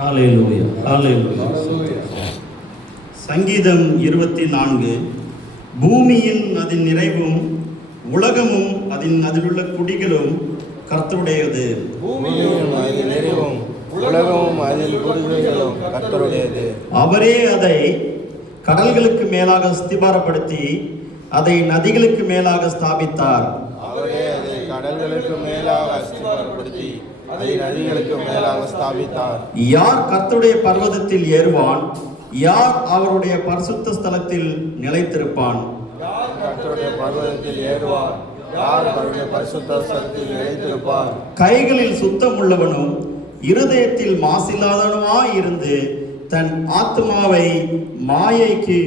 ஹல்லேலூயா, ஹல்லேலூயா. சங்கீதம் 24. பூமியின் அதன் நிறைவும் உலகமும் அதிலுள்ள குடிகளும் கர்த்தருடையது. பூமியும் அதன் நிறைவும் உலகமும் அதில் குடிகளும் கர்த்தருடையது. அவரே அதை கடல்களுக்கு மேலாக அஸ்திபாரப்படுத்தி அதை நதிகளுக்கு மேலாக ஸ்தாபித்தார். அவரே அதை கடல்களுக்கு மேலாக அஸ்திபாரப்படுத்தி அதை நதிகளுக்கு மேலாக ஸ்தாபித்தார். யார் கர்த்தருடைய பர்வதத்தில் ஏறுவான்? யார் அவருடைய பரிசுத்த ஸ்தலத்தில் நிலைத்திருப்பான்? யார் கர்த்தருடைய பர்வதத்தில் ஏறுவார்? யார் அவருடைய பரிசுத்த ஸ்தலத்தில் நிலைத்திருப்பார்? கைகளில் சுத்தம் உள்ளவனும் இருதயத்தில் மாசில்லாதவனுமாய் இருந்து தன் ஆத்துமாவை மாயைக்கு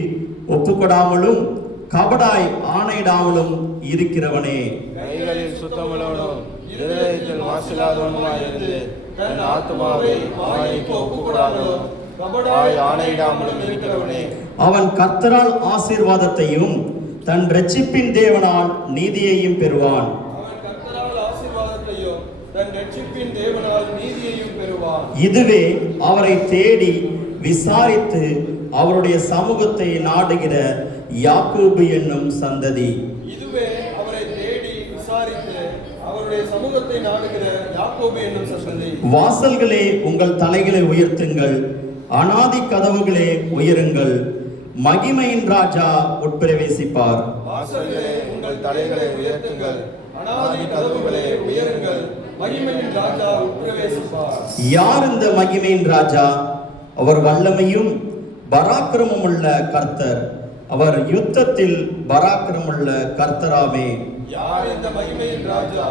ஒப்புக்கொடாமலும் கபடாய் ஆணையிடாமலும் இருக்கிறவனே. கைகளில் சுத்தமுள்ளவனும் இருதயத்தில் மாசில்லாதவனுமாய் இருந்து தன் ஆத்துமாவை மாயைக்கு ஒப்புக்கொடாமலும் கபடாய் ஆணையிடாமலும் இருக்கிறவனே. அவன் கர்த்தரால் ஆசீர்வாதத்தையும் தன் இரட்சிப்பின் தேவனால் நீதியையும் பெறுவான். இதுவே அவரை தேடி விசாரித்து அவருடைய சமூகத்தை நாடுகிற யாக்கோபு என்னும் சந்ததி. இதுவே அவரை தேடி விசாரித்து அவருடைய சமூகத்தை நாடுகிற யாக்கோபு என்னும் சந்ததி. வாசல்களே உங்கள் தலைகளை உயர்த்துங்கள், அநாதி கதவுகளே உயருங்கள், மகிமையின் ராஜா உட்பிரவேசிப்பார். வாசல்களே உங்கள் தலைகளை உயர்த்துங்கள், அநாதி கதவுகளே உயருங்கள், மகிமையின் ராஜா உட்பிரவேசிப்பார். யார் இந்த மகிமையின் ராஜா? அவர் வல்லமையும் பராக்கிரமுள்ள கர்த்தர். அவர் யுத்தத்தில் பராக்கிரமுள்ள கர்த்தராமே. யார் இந்த மகிமையின் ராஜா?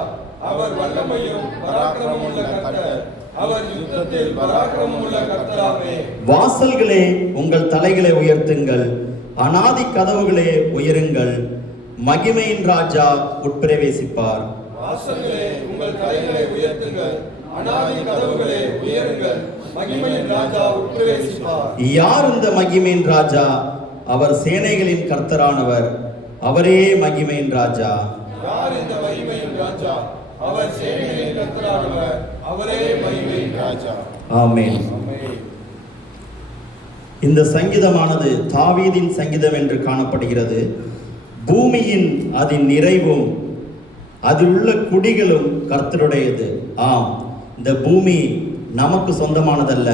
அவர் வல்லமையும் பராக்கிரமுள்ள கர்த்தர். அவர் யுத்தத்தில் பராக்கிரமுள்ள கர்த்தராமே. வாசல்களே உங்கள் தலைகளை உயர்த்துங்கள், அநாதி கதவுகளே உயருங்கள், மகிமையின் ராஜா உட்பிரவேசிப்பார். வாசல்களே உங்கள் தலைகளை உயர்த்துங்கள், அநாதி கதவுகளே உயருங்கள், மகிமையின் ராஜா உட்பிரவேசிப்பார். யார் இந்த மகிமையின் ராஜா? அவர் சேனைகளின் கர்த்தரானவர், அவரே மகிமையின் ராஜா. யார் இந்த மகிமையின் ராஜா? அவர் சேனைகளின் கர்த்தரானவர், அவரே மகிமையின் ராஜா. ஆமென். இந்த சங்கீதமானது தாவீதின் சங்கீதம் என்று காணப்படுகிறது. பூமியின் அதன் நிறைவும் அதில் உள்ள குடிகளும் கர்த்தருடையது. ஆம், இந்த பூமி நமக்கு சொந்தமானதல்ல.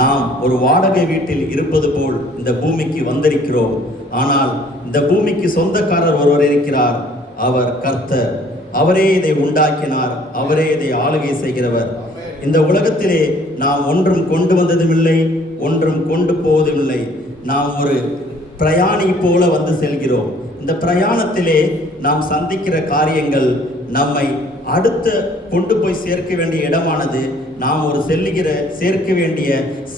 நாம் ஒரு வாடகை வீட்டில் இருப்பது போல் இந்த பூமிக்கு வந்திருக்கிறோம். ஆனால் இந்த பூமிக்கு சொந்தக்காரர் ஒருவர் இருக்கிறார். அவர் கர்த்தர். அவரே இதை உண்டாக்கினார், அவரே இதை ஆளுகை செய்கிறவர். இந்த உலகத்திலே நாம் ஒன்றும் கொண்டு வந்ததும் இல்லை, ஒன்றும் கொண்டு போவதும் இல்லை. நாம் ஒரு பிரயாணி போல வந்து செல்கிறோம். இந்த பிரயாணத்திலே நாம் சந்திக்கிற காரியங்கள் நம்மை அடுத்த கொண்டு போய் சேர்க்க வேண்டிய இடமானது, நாம் ஒரு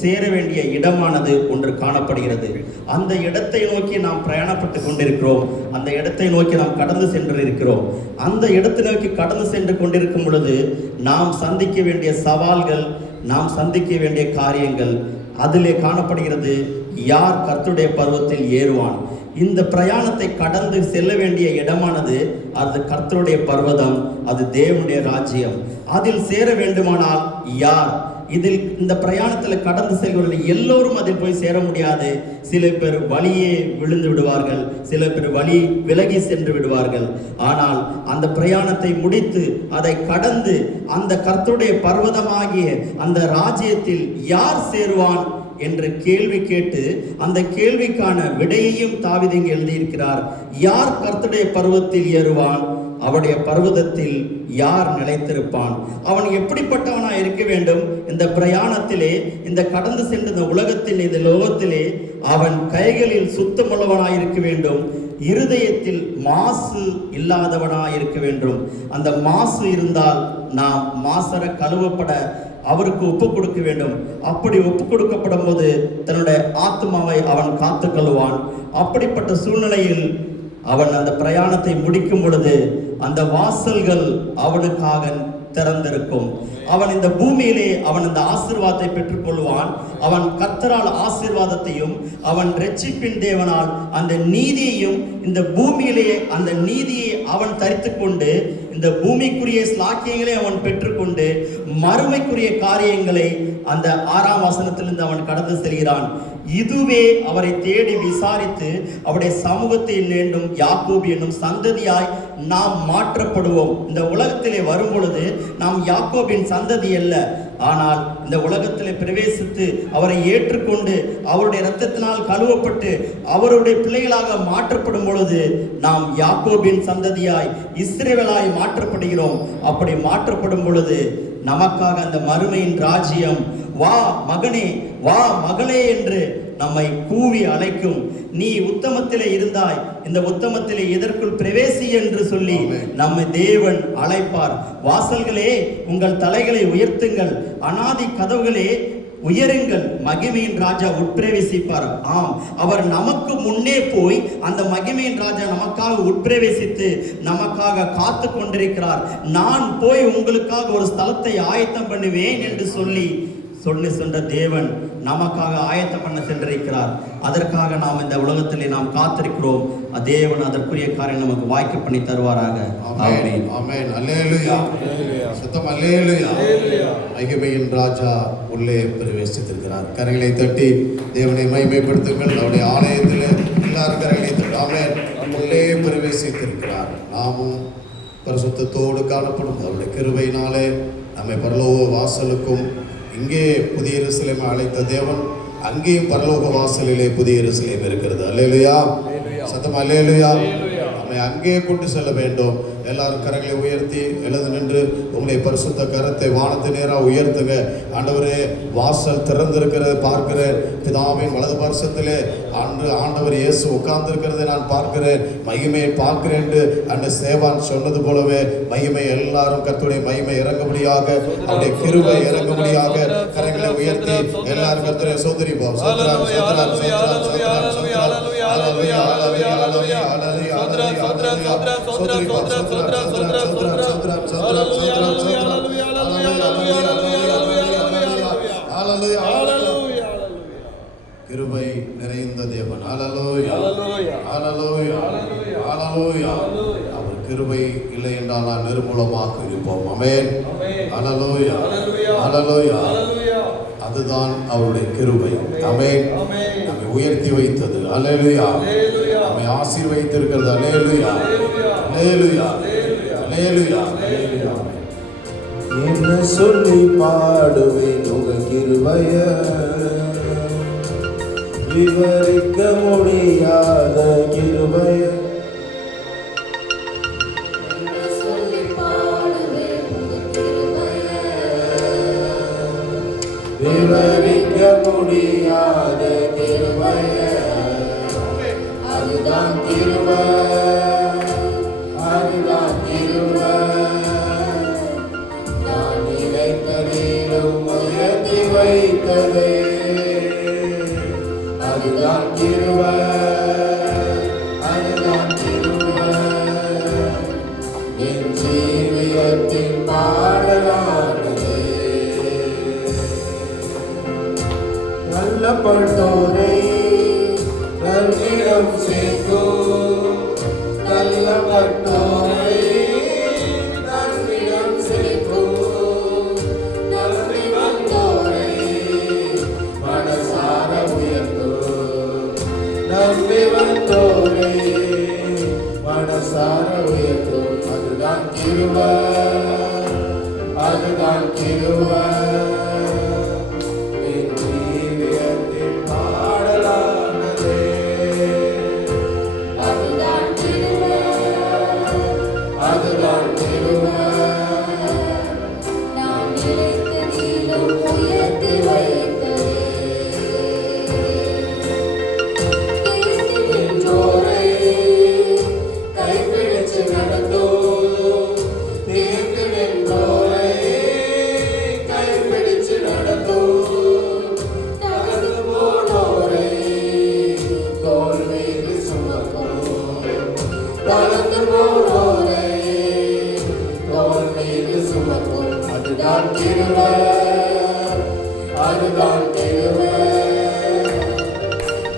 சேர வேண்டிய இடமானது ஒன்று காணப்படுகிறது. அந்த இடத்தை நோக்கி நாம் பிரயாணப்பட்டு கொண்டிருக்கிறோம். அந்த இடத்தை நோக்கி நாம் கடந்து சென்று இருக்கிறோம். அந்த இடத்தை நோக்கி கடந்து சென்று கொண்டிருக்கும் பொழுது நாம் சந்திக்க வேண்டிய சவால்கள், நாம் சந்திக்க வேண்டிய காரியங்கள் அதிலே காணப்படுகிறது. யார் கர்த்தருடைய பர்வத்தில் ஏறுவான்? இந்த பிரயாணத்தை கடந்து செல்ல வேண்டிய இடமானது அது கர்த்தருடைய பர்வதம், அது தேவனுடைய ராஜ்யம். அதில் சேர வேண்டுமானால் யார்? இந்த பிரயாணத்தில் கடந்து செல்வர்கள் எல்லோரும் அதில் போய் சேர முடியாது. சில பேர் வழியே விழுந்து விடுவார்கள், சில பேர் வழி விலகி சென்று விடுவார்கள். ஆனால் அந்த பிரயாணத்தை முடித்து அதை கடந்து அந்த கர்த்தருடைய பர்வதமாகிய அந்த ராஜ்யத்தில் யார் சேருவான் என்று கேள்வி கேட்டு அந்த கேள்விக்கான விடையையும் தாவீது இங்கே எழுதியிருக்கிறார். யார் கர்த்தருடைய பர்வதத்தில் ஏறுவான்? அவருடைய பர்வதத்தில் யார் நிலைத்திருப்பான்? அவன் எப்படிப்பட்டவனாய் இருக்க வேண்டும்? இந்த பிரயாணத்திலே, இந்த கடந்து சென்ற இந்த உலகத்தில், இந்த லோகத்திலே அவன் கைகளில் சுத்தமுள்ளவனாய் இருக்க வேண்டும், இருதயத்தில் மாசு இல்லாதவனாய் இருக்க வேண்டும். அந்த மாசு இருந்தால் நாம் மாசற கழுவப்பட அவருக்கு ஒப்பு கொடுக்க வேண்டும். அப்படி ஒப்பு கொடுக்கப்படும் போது தன்னுடைய ஆத்மாவை அவன் காத்து கொள்வான். அப்படிப்பட்ட சூழ்நிலையில் அவன் அந்த பிரயாணத்தை முடிக்கும் பொழுது அந்த வாசல்கள் அவனுக்காக திறந்திருக்கும். அவன் இந்த பூமியிலே அவன் அந்த ஆசீர்வாதத்தை பெற்றுக்கொள்வான். அவன் கர்த்தரால் ஆசீர்வாதத்தையும் அவன் இரட்சிப்பின் தேவனால் அந்த நீதியையும் இந்த பூமியிலே அந்த நீதியை அவன் தரித்துக்கொண்டு இந்த பூமிக்குரிய ஸ்லாக்கியங்களை அவன் பெற்றுக்கொண்டு மறுமைக்குரிய காரியங்களை அந்த 6ஆம் வசனத்திலிருந்து அவன் கடந்து செல்கிறான். இதுவே அவரை தேடி விசாரித்து அவருடைய சமூகத்தை வேண்டும் யாக்கோபு என்னும் சந்ததியாய் நாம் மாற்றப்படுவோம். இந்த உலகத்திலே வரும் பொழுது நாம் யாக்கோபின் சந்ததி அல்ல, ஆனால் இந்த உலகத்திலே பிரவேசித்து அவரை ஏற்றுக்கொண்டு அவருடைய இரத்தத்தினால் கழுவப்பட்டு அவருடைய பிள்ளைகளாக மாற்றப்படும் பொழுது நாம் யாக்கோபின் சந்ததியாய் இஸ்ரவேலாய் மாற்றப்படுகிறோம். அப்படி மாற்றப்படும் பொழுது நமக்காக அந்த மறுமையின் ராஜ்யம் வா மகனே வா மகளே என்று நம்மை கூவி அழைக்கும். நீ உத்தமத்திலே இருந்தாய், இந்த உத்தமத்திலே இதற்குள் பிரவேசி என்று சொல்லி நம்மை தேவன் அழைப்பார். வாசல்களே உங்கள் தலைகளை உயர்த்துங்கள், அநாதி கதவுகளே உயருங்கள், மகிமையின் ராஜா உட்பிரவேசிப்பார். ஆம், அவர் நமக்கு முன்னே போய் அந்த மகிமையின் ராஜா நமக்காக உட்பிரவேசித்து நமக்காக காத்து கொண்டிருக்கிறார். நான் போய் உங்களுக்காக ஒரு ஸ்தலத்தை ஆயத்தம் பண்ணுவேன் என்று சொல்லி சென்ற தேவன் நமக்காக ஆயத்தம் பண்ண சென்றிருக்கிறார். அதற்காக நாம் இந்த உலகத்திலே நாம் காத்திருக்கிறோம். தேவன் அதற்குரிய காரியம் நமக்கு வாய்க்க பண்ணி தருவாராக. ஆமென் ஆமென் அல்லேலூயா சத்தம் அல்லேலூயா. மகிமையின் ராஜா உள்ளே பிரவேசித்திருக்கிறார். கரங்களை தட்டி தேவனை மகிமைப்படுத்துங்கள். அவருடைய ஆலயத்தில் எல்லாரும் கரங்களை தட்டி ஆமென். உள்ளே பிரவேசித்திருக்கிறார். நாமும் பரிசுத்தத்தோடு காணப்படும் அவருடைய கிருபையினாலே நம்மை பரலோக வாசலுக்கும், இங்கே புதிய எருசலேமை அழைத்த தேவன் அங்கேயும் பரலோக வாசலிலே புதிய எருசலேம் இருக்கிறது. அல்லேலூயா சத்தம் அல்லேலூயா. நம்மை அங்கே கொண்டு செல்ல வேண்டும். எல்லாரும் கரங்களை உயர்த்தி எழுந்து நின்று உங்களுடைய பரிசுத்த கரத்தை வானத்து நேராக உயர்த்துங்க. ஆண்டவரே, வாசல் திறந்திருக்கிறது பார்க்கிறேன். பிதாவின் வலது பரிசத்திலே ஆண்டவர் இயேசு உட்கார்ந்து இருக்கிறதை நான் பார்க்கிறேன், மகிமையை பார்க்கிறேன் என்று அந்த சேவான் சொன்னது போலவே மகிமை எல்லாரும் கர்த்தருடைய மகிமை இறங்கும்படியாக, அவருடைய கிருபை இறங்கும்படியாக கரங்களை உயர்த்தி எல்லாரும் கர்த்தரை சோதரிப்போம். கிருபை நிறைந்த தேவன். ஹல்லேலூயா ஹல்லேலூயா ஹல்லேலூயா. அவர் கிருபை இல்லை என்றால் நான் நிர்மூலமாக இருப்போம். ஆமென் ஹல்லேலூயா ஹல்லேலூயா. அதுதான் அவருடைய கிருபை. ஆமென். நம்மை உயர்த்தி வைத்தது. ஹல்லேலூயா. நம்மை ஆசீர்வதித்திருக்கிறது. ஹல்லேலூயா ஹல்லேலூயா ஹல்லேலூயா. என்ன சொல்லி பாடுவேன் உங்கள் கிருபைய, விவரிக்க முடியாத கிருபைய. விவரிக்க முடியாத கிருபைய, அதுதான் கிருபை, அதுதான் கிருபை. நான் நினைத்ததிலும் உயர்த்தி வைத்ததே, அதுதான் கிருபை, அதுதான் கிருபை. என் ஜீவியத்தின் பாடலானதே. தள்ளப்பட்டோரை தன்னிடம் சேர்க்கும், தள்ளப்பட்டோரை தன்னிடம் சேர்க்கும். நம்பி வந்தோரை மனசார உயர்த்தும், நம்பி வந்தோரை மனசார உயர்த்தும். அதுதான் கிருபை, அதுதான் கிருபை. அதுதான் கிருபை, அதுதான் கிருபை.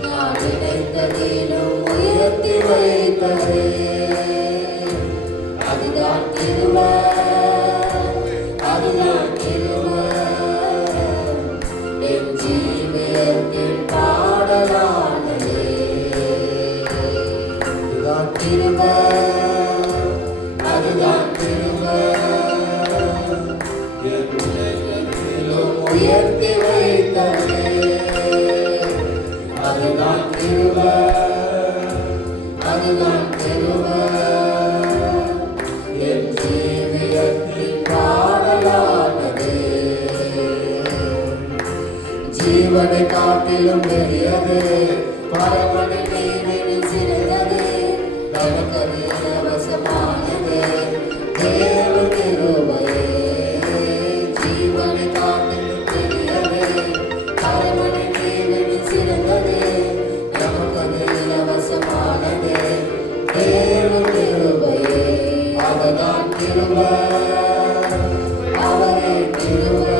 நான் நினைத்ததிலும் உயர்த்தி வைத்ததே, ஜீவனை காட்டிலும் பெரியது, பரமனை நீவினில் சிறந்தது, நமக்கது இலவசமானது. தேவ கிருபையே ஜீவனை காட்டிலும் பெரியது, பரமனை நீவினில் சிறந்தது, நமக்கது இலவசமானது. தேவ கிருபையே அவர்தான் கிருபை, அவரே கிருபை.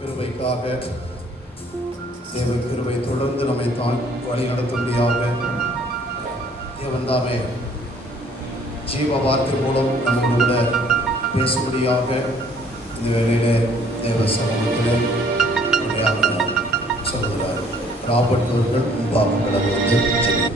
கிருபைக்காக தேவ கிருபை தொடர்ந்து நம்மை தான் வழி நடத்தும்படியாக தேவன் தாமே ஜீவ வார்த்தை மூலம் நம்மோடு கூட பேசும்படியாக இந்த வேளையிலே தேவ சமூகத்திலே சொல்கிறார். ராபர்ட் அவர்கள் முன்பாக கடந்து வந்து ஜெபிப்பார்.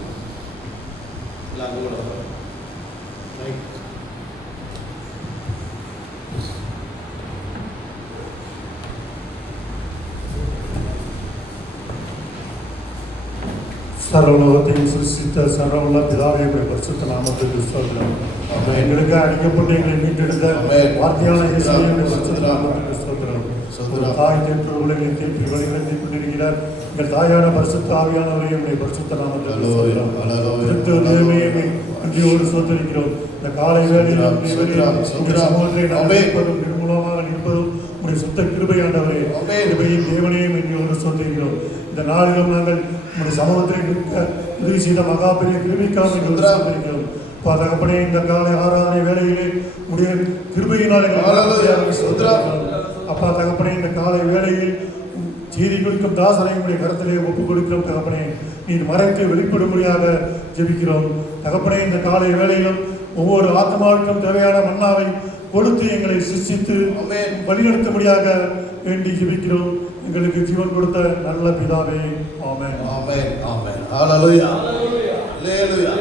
சர்வலோகத்தையும் சிருஷ்டித்த சர்வமுள்ள பிதாவே பரிசுத்த நாமத்துக்கு ஸ்தோத்திரம். எங்களுக்கு அடிக்கப்பட்டு எங்களை மீட்டெடுத்த வார்த்தையான இயேசுவே பரிசுத்த நாமத்துக்கு ஸ்தோத்திரம். தாய் தேற்று உலகை தேற்றி வழிநடத்தி கொண்டிருக்கிறார் எங்கள் தாயான பரிசுத்த ஆவியானவரை எங்களுடைய பரிசுத்த நாமத்துக்கு ஸ்தோத்திரம். நன்றியோடு ஸ்தோத்திரிக்கிறோம். இந்த காலை வேளையில் நிர்மூலமாக நிற்பதும் உடைய சுத்த கிருபையாண்டவரே, கிருபையின் தேவனையும் நன்றியோடு ஸ்தோத்திரிக்கிறோம். இந்த நாளிலும் நாங்கள் நம்முடைய சமூகத்தை நிற்க உதவி செய்த மகா பெரிய கிருபைக்காக இருக்கிறோம். தகப்பனே, இந்த காலை ஆராதனை வேளையிலே உடைய கிருபையினால் அப்பா தகப்பனே, இந்த காலை வேளையில் செய்தி கொடுக்கும் தாசனை உடைய கருத்திலே ஒப்புக் கொடுக்கிறோம். தகப்பனே, நீர் மறைத்து வெளிப்படும்படியாக ஜெபிக்கிறோம். தகப்பனே, இந்த காலை வேளையிலும் ஒவ்வொரு ஆத்மாவுக்கும் தேவையான மன்னாவை கொடுத்து எங்களை சிருஷ்டித்து வழிநடத்தும்படியாக வேண்டி ஜெபிக்கிறோம். எங்களுக்கு ஜீவன் கொடுத்த நல்ல பிதாவே, ஆமென். ஆமென். ஆமென். ஹல்லேலூயா. ஹல்லேலூயா.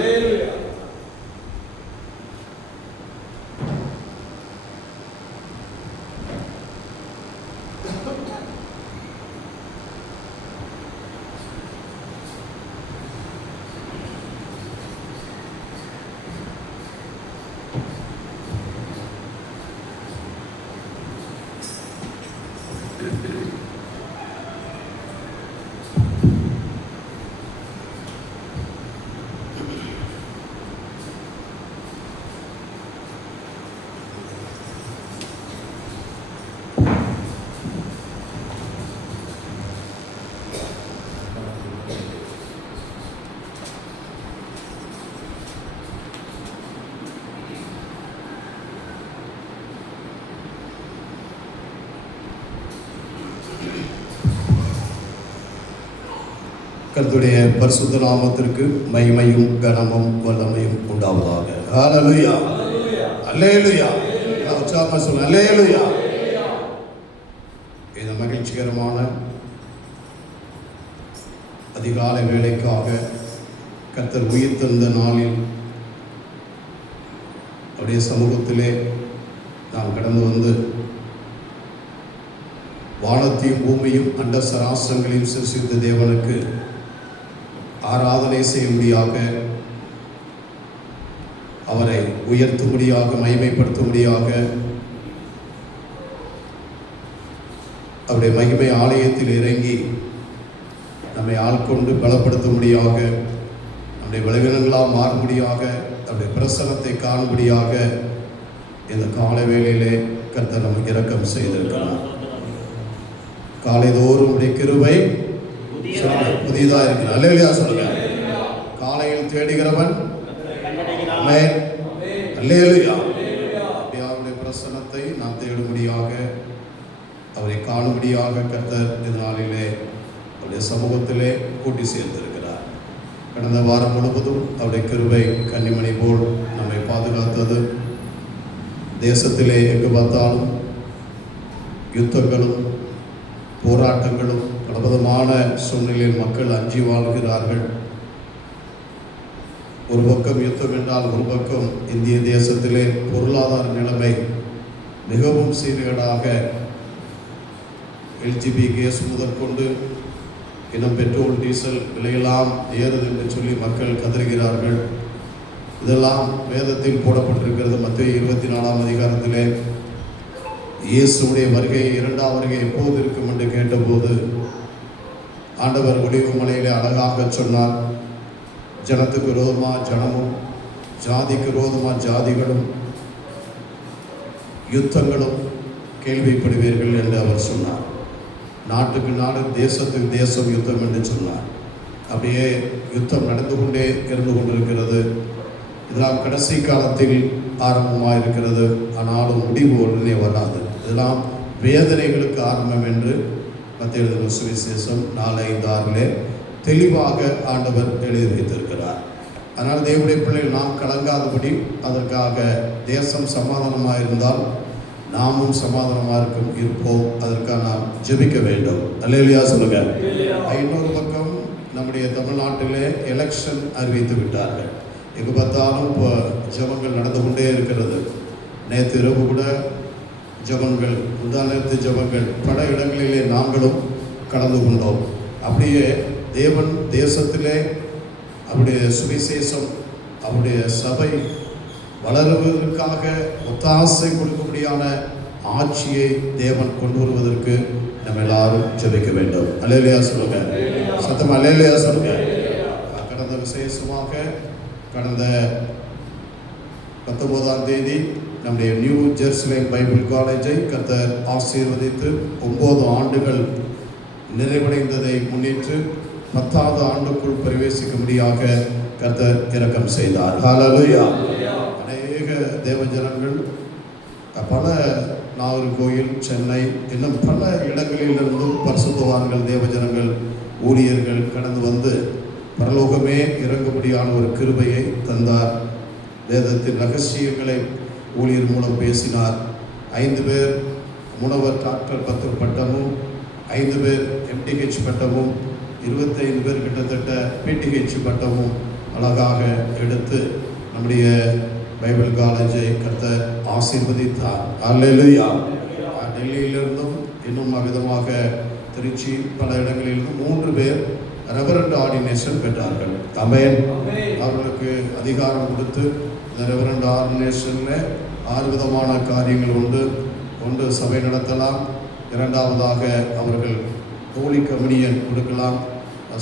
கர்த்தருடைய பரிசுத்த நாமத்திற்கு மகிமையும் கனமும் வல்லமையும் உண்டாவதாக. ஹல்லேலூயா. அல்லேலூயா. உற்சாகமா சொல்லுங்க. அல்லேலூயா. இந்த மகிழ்ச்சிகரமான அதிகாலை வேளைக்காக கர்த்தர் உயிர் தந்த நாளில் அவருடைய சமூகத்திலே நாம் கடந்து வந்து வானத்தையும் பூமியும் அண்ட சராசரங்களையும் சிருஷ்டித்த தேவனுக்கு ஆராதனை செய்யும்படியாக, அவரை உயர்த்தும்படியாக, மகிமைப்படுத்தும்படியாக, அவருடைய மகிமை ஆலயத்தில் இறங்கி நம்மை ஆட்கொண்டு பலப்படுத்தும்படியாக, நம்முடைய விளைவினங்களாக மாறும்படியாக, அவருடைய பிரசனத்தை காணும்படியாக இந்த காலை வேளையிலே கர்த்தர் நமக்கு இரக்கம் செய்திருக்கிறார். காலைதோறும் உடைய கிருபை புதியதா இருக்கிறது. அல்லேலூயா சொல்லுங்க. காலையில் தேடுகிறவன் ஆமென். அல்லேலூயா. அவருடைய பிரசன்னத்தை நாம் தேடும்படியாக, அவரை காணும்படியாக கர்த்தர் இந்த நாளிலே அவருடைய சமூகத்திலே கூட்டி சேர்த்திருக்கிறார். கடந்த வாரம் முழுவதும் அவருடைய கிருபை கன்னிமணி போல் நம்மை பாதுகாத்தது. தேசத்திலே எங்கு பார்த்தாலும் யுத்தங்களும் போராட்டங்களும் பலவிதமான சூழ்நிலையில் மக்கள் அஞ்சி வாழ்கிறார்கள். ஒரு பக்கம் யுத்தம் என்றால் ஒரு பக்கம் இந்திய தேசத்திலே பொருளாதார நிலைமை மிகவும் சீர்கேடாக, எல்ஜிபி கேஸ் முதற்கொண்டு இன்னும் பெட்ரோல் டீசல் விலையெல்லாம் ஏறுது என்று சொல்லி மக்கள் கதறுகிறார்கள். இதெல்லாம் வேதத்தில் போடப்பட்டிருக்கிறது. மத்தேயு 24ஆம் அதிகாரத்திலே இயேசுடைய வருகை, இரண்டாம் வருகை எப்போது இருக்கும் என்று கேட்டபோது ஆண்டவர் ஒலிவு மலையிலே அழகாக சொன்னார், ஜனத்துக்கு விரோதமாக ஜனமும், ஜாதிக்கு விரோதமாக ஜாதிகளும், யுத்தங்களும் கேள்விப்படுவீர்கள் என்று அவர் சொன்னார். நாட்டுக்கு நாடு, தேசத்துக்கு தேசம் யுத்தம் என்று சொன்னார். அப்படியே யுத்தம் நடந்து கொண்டே இருந்து கொண்டிருக்கிறது. இதெல்லாம் கடைசி காலத்தில் ஆரம்பமாக இருக்கிறது. ஆனாலும் முடிவு உடனே வராது. இதெல்லாம் வேதனைகளுக்கு ஆரம்பம் என்று மத்தேயு சுவிசேஷம் 4:5-6 தெளிவாக ஆண்டவர் எழுதி வைத்திருக்கிறார். அதனால் தேவனுடைய பிள்ளைகள் நாம் கலங்காதபடி, அதற்காக தேசம் சமாதானமாக இருந்தால் நாமும் சமாதானமாக இருப்போம். அதற்காக நாம் ஜெபிக்க வேண்டும். அல்லேலூயா சொல்லுங்க. இன்னொரு பக்கம் நம்முடைய தமிழ்நாட்டிலே எலெக்ஷன் அறிவித்து விட்டார்கள். எங்கு பார்த்தாலும் இப்போ ஜபங்கள் நடந்து கொண்டே இருக்கிறது. நேற்று இரவு கூட ஜபங்கள், முந்தானத்து ஜபங்கள் பல இடங்களிலே நாங்களும் கலந்து கொண்டோம். அப்படியே தேவன் தேசத்திலே அவருடைய சுவிசேஷம், அவருடைய சபை வளருவதற்காக ஒத்தாசை கொடுக்கும்படியான ஆட்சியை தேவன் கொண்டு வருவதற்கு நம்ம எல்லாரும் ஜெபிக்க வேண்டும். அல்லேலூயா சொல்லுங்க. சத்தம் அல்லேலூயா சொல்லுங்க. கடந்த விசேஷமாக கடந்த 19ஆம் தேதி நம்முடைய நியூ ஜெருசலேம் பைபிள் காலேஜை கர்த்தர் ஆசீர்வதித்து 9 ஆண்டுகள் நிறைவடைந்ததை முன்னிட்டு 10வது ஆண்டுக்குள் பிரவேசிக்கும்படியாக கர்த்தர் இரக்கம் செய்தார். ஹல்லேலூயா. அநேக தேவஜனங்கள் பல நாகர்கோயில், சென்னை, இன்னும் பல இடங்களிலிருந்தும் பரிசுத்தவான்கள், தேவஜனங்கள், ஊழியர்கள் கடந்து வந்து பரலோகமே இறங்கும்படியான ஒரு கிருபையை தந்தார். வேதத்தின் ரகசியங்களை ஊழியர் மூலம் பேசினார். 5 பேர் முனைவர் டாக்டர் 10 பட்டமும், 5 பேர் MTH பட்டமும், 25 பேர் கிட்டத்தட்ட PTH பட்டமும் அழகாக எடுத்து நம்முடைய பைபிள் காலேஜை கர்த்தர் ஆசீர்வதித்தார். அல்லேலூயா. டெல்லியிலிருந்தும் இன்னும் அவ்விதமாக திருச்சி பல இடங்களிலிருந்தும் 3 பேர் ரெவரண்ட் ஆர்டினேஷன் பெற்றார்கள். ஆமென். அவர்களுக்கு அதிகாரம் கொடுத்து இந்த ரெவரண்ட் ஆர்டினேஷனில் 6 விதமான காரியங்கள் உண்டு. ஒன்று சபை நடத்தலாம், இரண்டாவதாக அவர்கள் ஹோலி கம்யூனியன் கொடுக்கலாம்,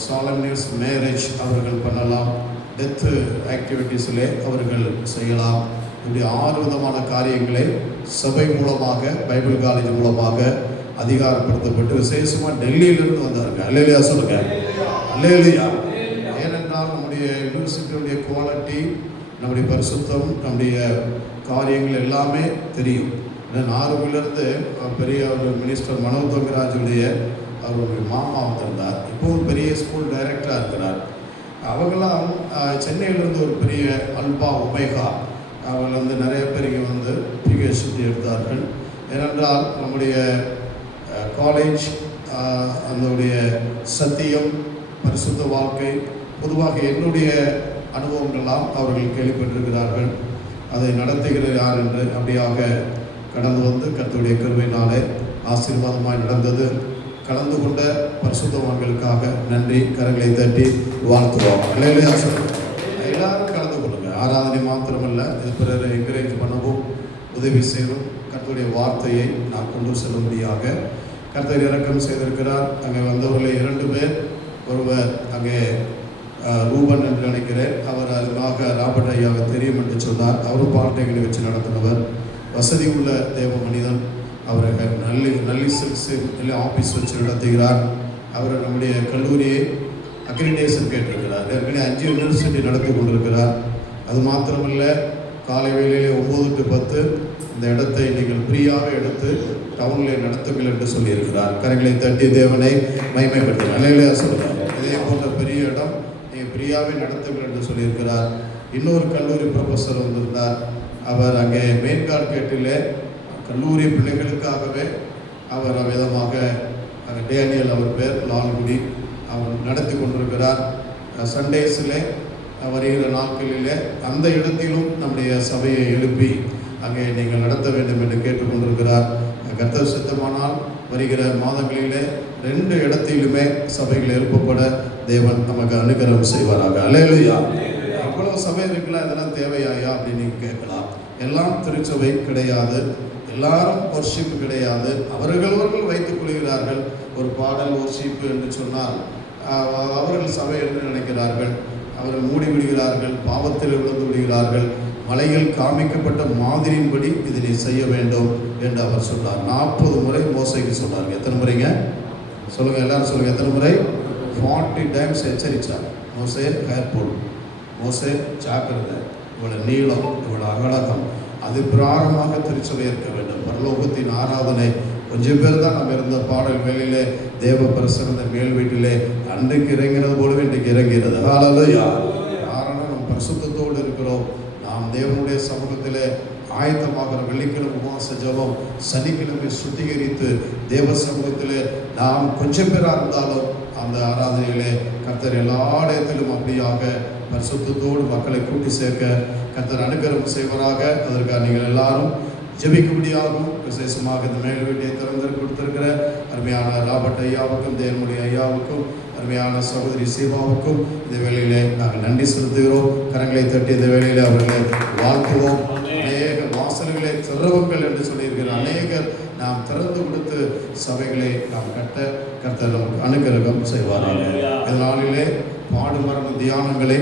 சாலம்னியஸ் மேரேஜ் அவர்கள் பண்ணலாம், டெத்து ஆக்டிவிட்டீஸிலே அவர்கள் செய்யலாம். இப்படி 6 விதமான காரியங்களை சபை மூலமாக, பைபிள் காலேஜ் மூலமாக அதிகாரப்படுத்தப்பட்டு விசேஷமாக டெல்லியிலிருந்து வந்தாருங்க. அல்லேலூயா சொல்லுங்க. அல்லேலூயா. ஏனென்றால் நம்முடைய யூனிவர்சிட்டியுடைய குவாலிட்டி, நம்முடைய பரிசுத்தம், நம்முடைய காரியங்கள் எல்லாமே தெரியும். நாகர்கோவிலிருந்து பெரிய ஒரு மினிஸ்டர் மனோ தங்கராஜுடைய அவருடைய மாமா வந்திருந்தார். இப்போ ஒரு பெரிய ஸ்கூல் டைரக்டராக இருக்கிறார். அவங்களாம் சென்னையிலிருந்து ஒரு பெரிய அல்பா ஒமேகா அவர்கள் வந்து நிறைய பேர் இங்கே வந்து PhD எடுத்தார்கள். ஏனென்றால் நம்முடைய காலேஜ் அதனுடைய சத்தியம், பரிசுத்த வாழ்க்கை, பொதுவாக என்னுடைய அனுபவங்கள்லாம் அவர்கள் கேள்விப்பட்டிருக்கிறார்கள். அதை நடத்துகிறது யார் என்று அப்படியாக கடந்து வந்து கர்த்தருடைய கிருபையினாலே ஆசீர்வாதமாய் நடந்தது. கலந்து கொண்ட பரிசுத்தவான்களுக்காக நன்றி. கரங்களை தட்டி வாழ்த்துவோம். அல்லேலூயா சொல்லுங்க. எல்லாரும் கலந்து கொள்ளுங்க. ஆராதனை மாத்திரமல்ல, இது பிறரை என்கரேஜ் பண்ணவும், உதவி செய்யவும், கர்த்தருடைய வார்த்தையை நான் கொண்டு செல்லும்படியாக கர்த்தர் இரக்கம் செய்திருக்கிறார். அங்கே வந்தவர்களே 2 பேர். ஒருவர் அங்கே ரூபன் என்று நினைக்கிறேன். அவர் அதுக்காக ராபர்ட் ஐயாவை தெரியும் என்று சொன்னார். அவரும் பால்டெக்னிக்கை வச்சு நடத்தினவர், வசதி உள்ள தேவ மனிதன். அவர் நல்லி சில்க்ஸ் ஆஃபீஸ் வச்சு நடத்துகிறார். அவர் நம்முடைய கல்லூரியை அக்ரிடேஷன் கேட்டிருக்கிறார். ஏற்கனவே 5 யூனிவர்சிட்டி நடத்தி கொண்டிருக்கிறார். அது மாத்திரமல்ல, காலை வேளையிலே 9 to 10 இந்த இடத்தை நீங்கள் ஃப்ரீயாக எடுத்து டவுனில் நடத்துங்கள் என்று சொல்லியிருக்கிறார். கரங்களை தட்டி தேவனை மகிமைப்படுத்துங்கள். அல்லேலூயா சொல்லுங்கள். இதே போன்ற பெரிய இடம் நீங்கள் ஃப்ரீயாகவே நடத்துங்கள் என்று சொல்லியிருக்கிறார். இன்னொரு கல்லூரி ப்ரொஃபஸர் வந்திருந்தார். அவர் அங்கே மெயின்கார்கேட்டிலே கல்லூரி பிள்ளைகளுக்காகவே அவர் விதமாக டேனியல் அவர் பேர் லால்குடி அவர் நடத்தி கொண்டிருக்கிறார். சண்டேஸில் வருகிற நாட்களிலே அந்த இடத்திலும் நம்முடைய சபையை எழுப்பி அங்கே நீங்கள் நடத்த வேண்டும் என்று கேட்டுக்கொண்டிருக்கிறார். கர்த்தர் சித்தமானால் வருகிற மாதங்களிலே 2 இடத்திலுமே சபைகள் எழுப்பப்பட தேவன் நமக்கு அனுகிரகம் செய்வாராக. அல்லேலூயா. இவ்வளவு சபை இருக்கலாம், இதெல்லாம் தேவையாயா அப்படின்னு நீங்கள் கேட்கலாம். எல்லாம் திருச்சபை கிடையாது, எல்லாரும் ஒர்ஷிப்பு கிடையாது. அவர்கள் வைத்துக் கொள்கிறார்கள். ஒரு பாடல் ஒர்ஷிப்பு என்று சொன்னால் அவர்கள் சபை என்று நினைக்கிறார்கள். அவர்கள் மூடி விடுகிறார்கள், பாவத்தில் விழுந்து விடுகிறார்கள். மலையில் காமிக்கப்பட்ட மாதிரியின்படி இதனை செய்ய வேண்டும் என்று அவர் சொன்னார். 40 முறை மோசைக்கு சொன்னார். எத்தனை முறைங்க சொல்லுங்க, எல்லாரும் சொல்லுங்க, எத்தனை முறை? 40 டைம்ஸ் எச்சரித்தார். மோசே கேர்ஃபுல், மோசே ஜாக்கிரதை, இவ்வளவு நீளம், இவ்வளவு அகலகம், அது பிராரமாக திருச்சபை இருக்க வேண்டும். பரலோகத்தின் ஆராதனை கொஞ்சம் பேர் தான் நம்ம இருந்த பாடல் வேலையிலே தேவ பிரசன்ன மேல் வீட்டிலே அன்றைக்கு இறங்கிறது போலவே இன்றைக்கு இறங்கிறது. ஹல்லேலூயா. காரணம் நம்ம பரிசுத்தத்தோடு இருக்கிறோம். நாம் தேவனுடைய சமூகத்திலே ஆயத்தமாகிற வெள்ளிக்கிழமை உபவாச ஜெபம், சனிக்கிழமை சுத்திகரித்து தேவ சமூகத்திலே நாம் கொஞ்சம் பேராக இருந்தாலும் அந்த ஆராதனையிலே கர்த்தர் எல்லா இடத்திலும் அப்படியாக பரிசுத்தத்தோடு மக்களை கூட்டி சேர்க்க கர்த்தர் அனுகிரகம் செய்வராக. அதற்காக நீங்கள் எல்லாரும் ஜெபிக்கும்படியாகவும், விசேஷமாக இந்த மேல் வீட்டை திறந்து கொடுத்திருக்கிற அருமையான ராபர்ட் ஐயாவுக்கும், தேவனுடைய ஐயாவுக்கும், அருமையான சகோதரி சீபாவுக்கும் இந்த வேளையிலே நாங்கள் நன்றி செலுத்துகிறோம். கரங்களை தட்டி இந்த வேளையிலே அவர்களை வாழ்த்துவோம். அநேக வாசல்களை திறவுங்கள் என்று சொல்லியிருக்கிற அநேகர் நாம் திறந்து கொடுத்து சபைகளை நாம் கட்ட கர்த்தர் நமக்கு அனுகிரகம் செய்வார்கள். இதனாலே பாடு மரண தியானங்களை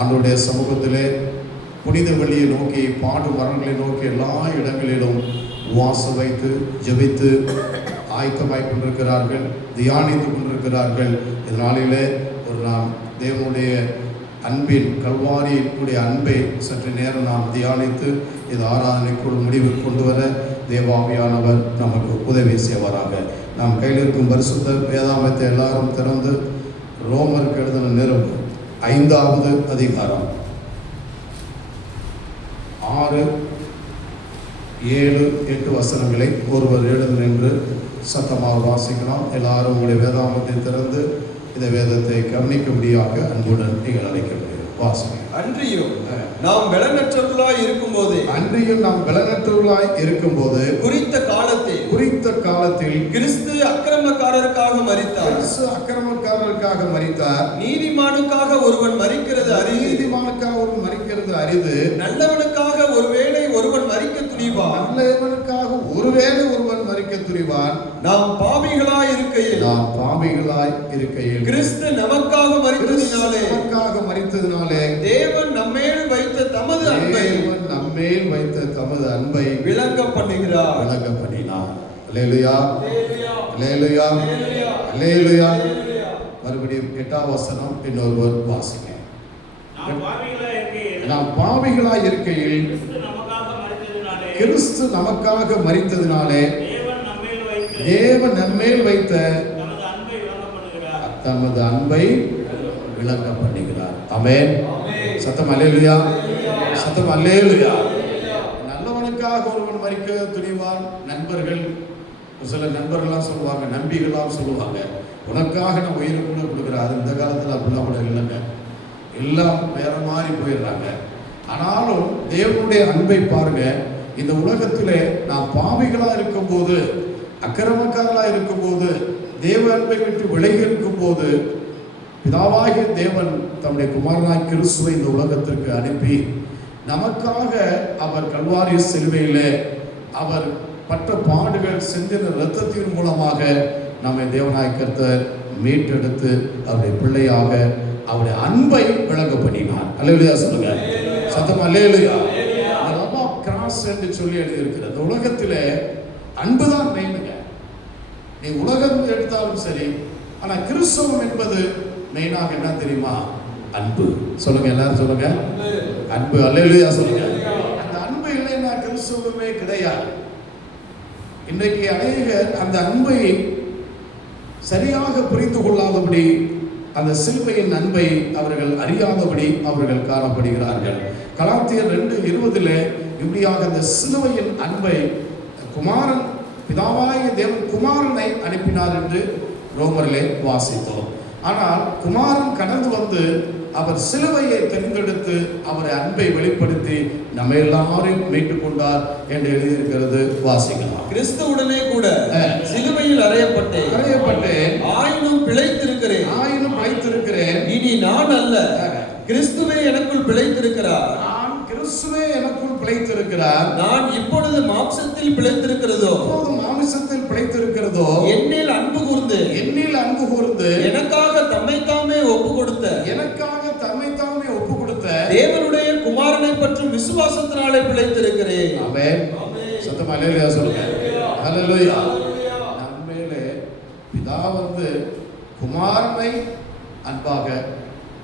ஆண்டவருடைய சமூகத்திலே புனித வழியை நோக்கி, பாடு மரங்களை நோக்கி எல்லா இடங்களிலும் வாசம் வைத்து ஜெபித்து ஆயத்தமாய் கொண்டிருக்கிறார்கள், தியானித்து கொண்டிருக்கிறார்கள். இதனாலே ஒரு நாம் தேவனுடைய அன்பின் கல்வாரியினுடைய அன்பை சற்று நேரம் நாம் தியானித்து இது ஆராதனைக்குள் முடிவு கொண்டு வர தேவாவியானவர் நமக்கு உதவி செய்வாராக. நாம் கையில் இருக்கும் பரிசுத்த வேதாகமத்தை எல்லாரும் திறந்து ரோமருக்கு எழுதின நிருபம் 5வது அதிகாரம் 6, 7, 8 வசனங்களை ஒருவர் எழுந்து நின்று சத்தமாக வாசிக்கலாம். எல்லாரும் உங்களுடைய வேதாகமத்தை திறந்து இந்த வேதத்தை கவனிக்கும்படியாக அன்புடன் நீங்கள் அழைக்க முடியும். வாசிங்க. அன்றியும் நாம் பலனற்றவர்களாய் இருக்கும்போது குறித்த காலத்தில் கிறிஸ்து அக்கிரமக்காரருக்காக மரித்தார். நீதிமானுக்காக ஒருவன் மரிக்கிறது அரிது. நல்லவனுக்காக ஒருவேளை ஒருவன் மரிக்க துணிவான். நாம் பாவிகளாய் இருக்கையில் கிறிஸ்து நமக்காக மரித்ததினாலே தேவன் நம்மேல் வைத்த தமது அன்பை விளங்க பண்ணினார். அல்லேலூயா, அல்லேலூயா, அல்லேலூயா. மறுபடியும் 8வது வசனம் இன்னொருவர் வாசிங்க. நாம் பாவிகளாய் இருக்கையில் கிறிஸ்து நமக்காக மரித்ததினாலே தேவன் நம்மேல் வைத்த தமது அன்பை விளங்க பண்ணுகிறார். ஆமென். சத்தம் அல்லேலூயா, சத்தம் அல்லேலூயா. நல்லவனுக்காக ஒருவன் மரிக்க துணிவான். நண்பர்கள், சில நண்பர்கள்லாம் சொல்லுவாங்க, நம்பிகள்லாம் சொல்லுவாங்க, உனக்காக நான் உயிரை கூட கொடுக்குறாரு. இந்த காலத்தில் அப்படிலாம் கூட இல்லைங்க, எல்லாம் வேற மாதிரி போயிடுறாங்க. ஆனாலும் தேவனுடைய அன்பை பாருங்க. இந்த உலகத்திலே நாம் பாவிகளாக இருக்கும்போது, அக்கிரமக்காரர்களாக இருக்கும்போது, தேவ அன்பை விட்டு விலகி இருக்கும்போது பிதாவாகிய தேவன் தம்முடைய குமாரனாய் கிறிஸ்துவை இந்த உலகத்திற்கு அனுப்பி நமக்காக அவர் கல்வாரி சிலுவையிலே அவர் பட்ட பாடுகள், சிந்தின இரத்தத்தின் மூலமாக நம்மை தேவனாய் கர்த்தர் மீட்டெடுத்து அவருடைய பிள்ளையாக அவருடைய அன்பை விளங்க பண்ணினார். அல்லேலூயா சொல்லுங்க, சத்தம் அல்லேலூயா. கிராஸ் என்று சொல்லி எழுதியிருக்கிறது. இந்த உலகத்திலே அன்புதான் மெயினுங்க. நீ உலகம் எடுத்தாலும் சரி, ஆனா கிறிஸ்தவம் என்பது மெயினாக என்ன தெரியுமா? அன்பு. சொல்லுங்க, எல்லாரும் சொல்லுங்க, அன்பு. அல்லேலூயா சொல்லுங்க. அந்த அன்பு இல்லைன்னா கிறிஸ்தவமே கிடையாது. இன்றைக்கு அநேகர் அந்த அன்பை சரியாக புரிந்து கொள்ளாதபடி, அந்த சிலுவையின் அன்பை அவர்கள் அறியாதபடி அவர்கள் காணப்படுகிறார்கள். கலாத்தியர் 2:20 இப்படியாக அந்த சிலுவையின் அன்பை பிதாவாகிய தேவன் குமாரனை அனுப்பினார் என்று ரோமரிலே வாசித்தோம். ஆனால் குமாரன் கடந்து வந்து அவர் சிலுவையை தெரிந்தெடுத்து அவரை அன்பை வெளிப்படுத்தி நம்ம எல்லாரையும் மீட்டுக் கொண்டார் என்று எழுதியிருக்கிறது, வாசிக்கலாம். கிறிஸ்துவுடனே கூட சிலுவையில் அறையப்பட்டேன், ஆயினும் பிழைத்திருக்கிறேன். இனி நான் அல்ல, கிறிஸ்துவே எனக்குள் பிழைத்திருக்கிறார். கிறிஸ்துவே எனக்குள் பிழைத்திருக்கிறார். நான் இப்பொழுது மாம்சத்தில் பிழைத்திருக்கிறதோ, என்னில் அன்பு கூர்ந்து எனக்காக தம்மைத்தாமே ஒப்பு கொடுத்த தேவனுடைய குமாரனை பற்றும் விசுவாசத்தினாலே பிழைத்திருக்கிறேன். ஆமென். சத்தமா அல்லேலூயா சொல்லுங்க. அல்லேலூயா. நம்மேலே பிதா வந்து குமாரனை அன்பாக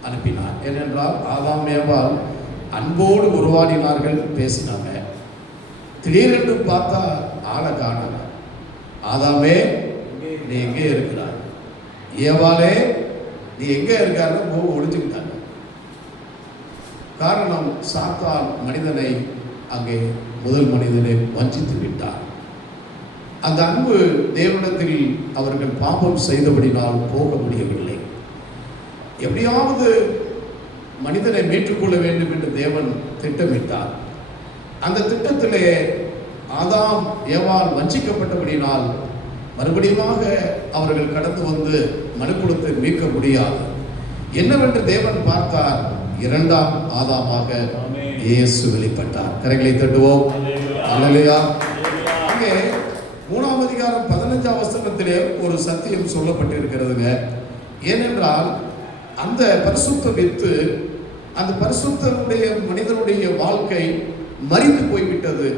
அனுப்பினார். ஏனென்றால் ஆதாம் ஏவாள் அன்போடு உருவாடினார்கள், பேசினாங்க. திடீரென்று பார்த்தா ஆளை காணல. ஆதாமே நீ எங்கே இருக்கிறார், ஏவாளே நீ எங்கே இருக்காருன்னு ஒழிச்சுக்கிட்டாங்க. காரணம், சாத்தான் மனிதனை அங்கே முதல் மனிதனை வஞ்சித்து விட்டார். அந்த அன்பு தேவனிடத்தில் அவர்கள் பாபம் செய்தபடினால் போக முடியவில்லை. எப்படியாவது மனிதனை மீட்டுக்கொள்ள வேண்டும் என்று தேவன் திட்டமிட்டார். அந்த திட்டத்திலே ஆதாம் ஏவாள் வஞ்சிக்கப்பட்டபடினால் மறுபடியும் அவர்கள் கடந்து வந்து மனுக்குலத்தை மீட்க முடியாது. என்னவென்று தேவன் பார்த்தார், இரண்டாம் ஆதாமாக இயேசு வெளிப்பட்டார். கரங்களை தட்டுவோம். அல்லேலூயா. அங்கே 3ஆம் அதிகாரம் 15ஆம் வசனத்திலே ஒரு சத்தியம் சொல்லப்பட்டிருக்கிறதுங்க. ஏனென்றால் அந்த பரிசுத்த வித்து, அந்த பரிசுத்தனுடைய மனிதனுடைய வாழ்க்கை மரித்து போய்விட்டது.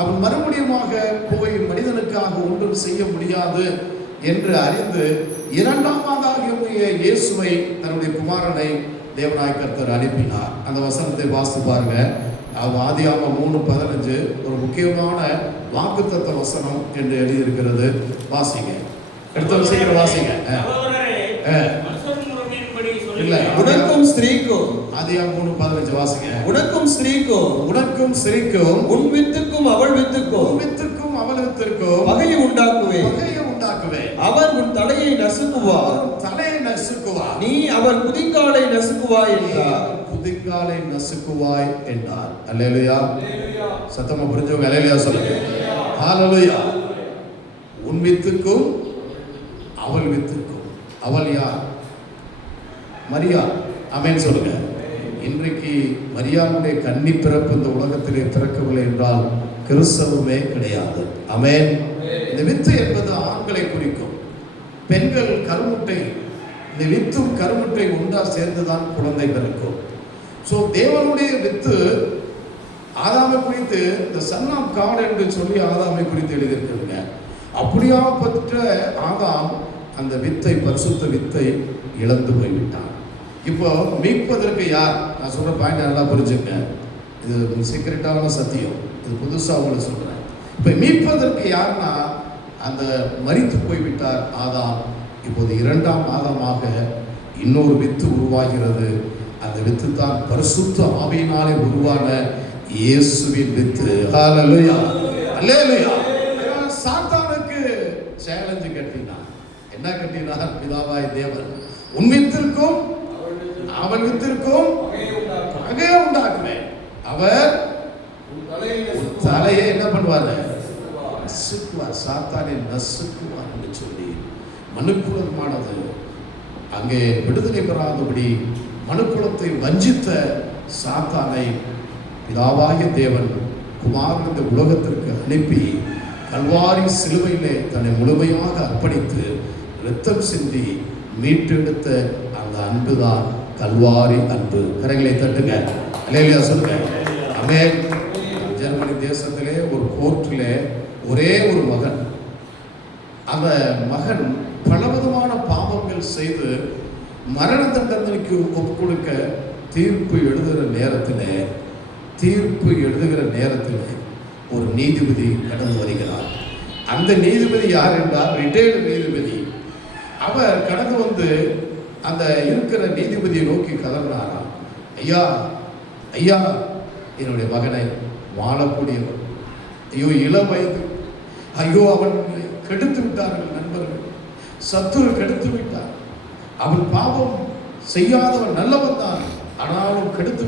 அவன் மறுபடியுமாக போய் மனிதனுக்காக ஒன்றும் செய்ய முடியாது என்று அறிந்து இரண்டாவதாக இயேசுவை, தன்னுடைய குமாரனை தேவனாய் கர்த்தர் அனுப்பினார். அந்த வசனத்தை வாசித்து பாருங்க. ஆதியாகமம் 3:15 ஒரு முக்கியமான வாக்குத்தத்த வசனம் என்று எழுதியிருக்கிறது. வாசிங்க. எடுத்து சீக்கிரம் வாசிங்க. இல்ல, உனக்கும் ஸ்திரீக்கும், ஆதியாகமம் 3:15 வாசிங்க. உனக்கும் ஸ்திரீக்கும் உன் வித்துக்கும் அவள் வித்துக்கும் பகையை உண்டாக்குவேன். அவர் உன் தலையை நசுக்குவார், நீ அவர் குதிங்காலை நசுக்குவாய் என்றார். அல்லேலூயா. சத்தமா புரிஞ்சவங்க அல்லேலூயா சொல்லுங்க. ஹalleluya. உன் வித்துக்கும் அவள் வித்துக்கும். அவள் யார்? மரியா. ஆமென் சொல்லுங்க. இன்றைக்கு மரியாளுடைய கன்னி பிறப்பு இந்த உலகத்திலே பிறக்கவில்லை என்றால் கிறிஸ்தவமே கிடையாது. ஆமென். இந்த வித்து என்பது ஆண்களை குறிக்கும். பெண்கள் கருமுட்டை, இந்த வித்தும் கருமுட்டை ஒன்றா சேர்ந்துதான் குழந்தை பிறக்கும். ஸோ தேவனுடைய வித்து ஆதாமை குறித்து இந்த சன் ஆஃப் காட் என்று சொல்லி ஆதாமை குறித்து எழுதியிருக்கிறதுங்க. அப்படியாப்பட்ட ஆதாம் அந்த வித்தை, பரிசுத்த வித்தை இழந்து போய்விட்டான். இப்போ மீட்பதற்கு யார்? நான் சொல்ற பாயிண்ட் நல்லா புரிஞ்சுங்க. இது சீக்கிரட்டான சத்தியம். இது புதுசாக உங்களுக்கு சொல்றேன். இப்போ மீட்பதற்கு யார்னா அந்த மரித்து போய்விட்டார் ஆதாம். இப்போது இரண்டாம் ஆதாமாக இன்னொரு வித்து உருவாகிறது. அந்த வித்து தான் பரிசுத்த ஆவியினாலே உருவான இயேசுவின் வித்து. ஹalleluya. அல்லேலூயா. சாத்தானுக்கு சேலஞ்சு கட்டினார். என்ன கட்டினார்? பிதாவாய் தேவன் உன் வித்திற்கும் அவன் வித்திற்கும் பகையை உண்டாக்குவேன். அவர் தலையை என்ன பண்ணுவார்? நசுக்குவார். சாத்தானை நசுக்குவார் என்று சொல்லி மனுக்குலமானது அங்கே விடுதலை பெறாதபடி மனுக்குலத்தை வஞ்சித்த சாத்தானை பிதாவாகிய தேவன் குமாரன் இந்த உலகத்திற்கு அனுப்பி கல்வாரி சிலுவையிலே தன்னை முழுமையாக அர்ப்பணித்து இரத்தம் சிந்தி மீட்டெடுத்த அந்த அன்புதான் கல்வாரி அன்பு. கரங்களை தட்டுங்க. அல்லேலூயா சொல்லுங்க. ஆமென். ஜெர்மனி தேசத்திலே ஒரு கோர்ட்டிலே ஒரே ஒரு மகன், அந்த மகன் பலவிதமான பாவங்கள் செய்து மரண தண்டனைக்கு ஒப்பு கொடுக்க தீர்ப்பு எழுதுகிற நேரத்தில் ஒரு நீதிபதி கடந்து வருகிறார். அந்த நீதிபதி யார் என்றால் ரிட்டையர்டு நீதிபதி. அவர் கடந்து வந்து அந்த இருக்கிற நீதிபதியை நோக்கி கதறினாராம். ஐயா ஐயா, என்னுடைய மகனை வாழக்கூடியவர், ஐயோ இளம் வயது, ஐயோ அவன் கெடுத்து விட்டார்கள் நண்பர்கள், சத்துரு கெடுத்து விட்டார், அவன் பாவம் செய்யாதவன் நல்லவன் தான், ஆனாலும் கெடுத்து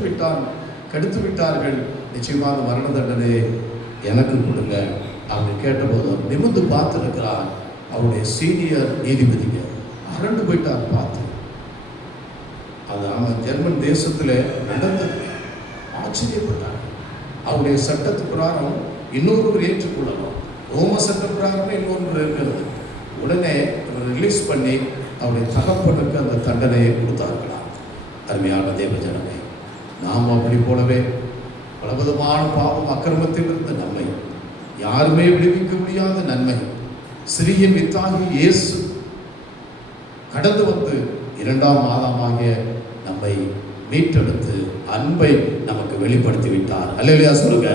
விட்டார்கள், நிச்சயமாக மரண தண்டனை எனக்கு கொடுங்க அப்படின்னு கேட்டபோது அவர் நிமிர்ந்து பார்த்துருக்கிறார். அவருடைய சீனியர் நீதிபதிங்க அரண்டு போயிட்டார் பார்த்து. அது அவன் ஜெர்மன் தேசத்தில் நடந்தது. ஆச்சரியப்பட்டார். அவருடைய சட்டத்து பிரகாரம் இன்னொருவர் ஏற்றுக்கொள்ளணும், ரோம சட்ட பிரகாரம் இன்னொரு இருக்கிறது. உடனே அவர் ரிலீஸ் பண்ணி அவருடைய தகப்பனுக்கு அந்த தண்டனையை கொடுத்தார்களாம். அருமையான தேவ ஜனமே, நாம் அப்படி போலவே பலவிதமான பாவம் அக்கிரமத்தில் இருந்த நன்மை, யாருமே விடுவிக்க முடியாத நன்மை, சிறியின் வித்தாகி இயேசு கடந்து வந்து 2ஆம் ஆதாமாகிய நம்மை மீட்டெடுத்து அன்பை நமக்கு வெளிப்படுத்தி விட்டார். அல்லேலூயா சொல்லுங்க.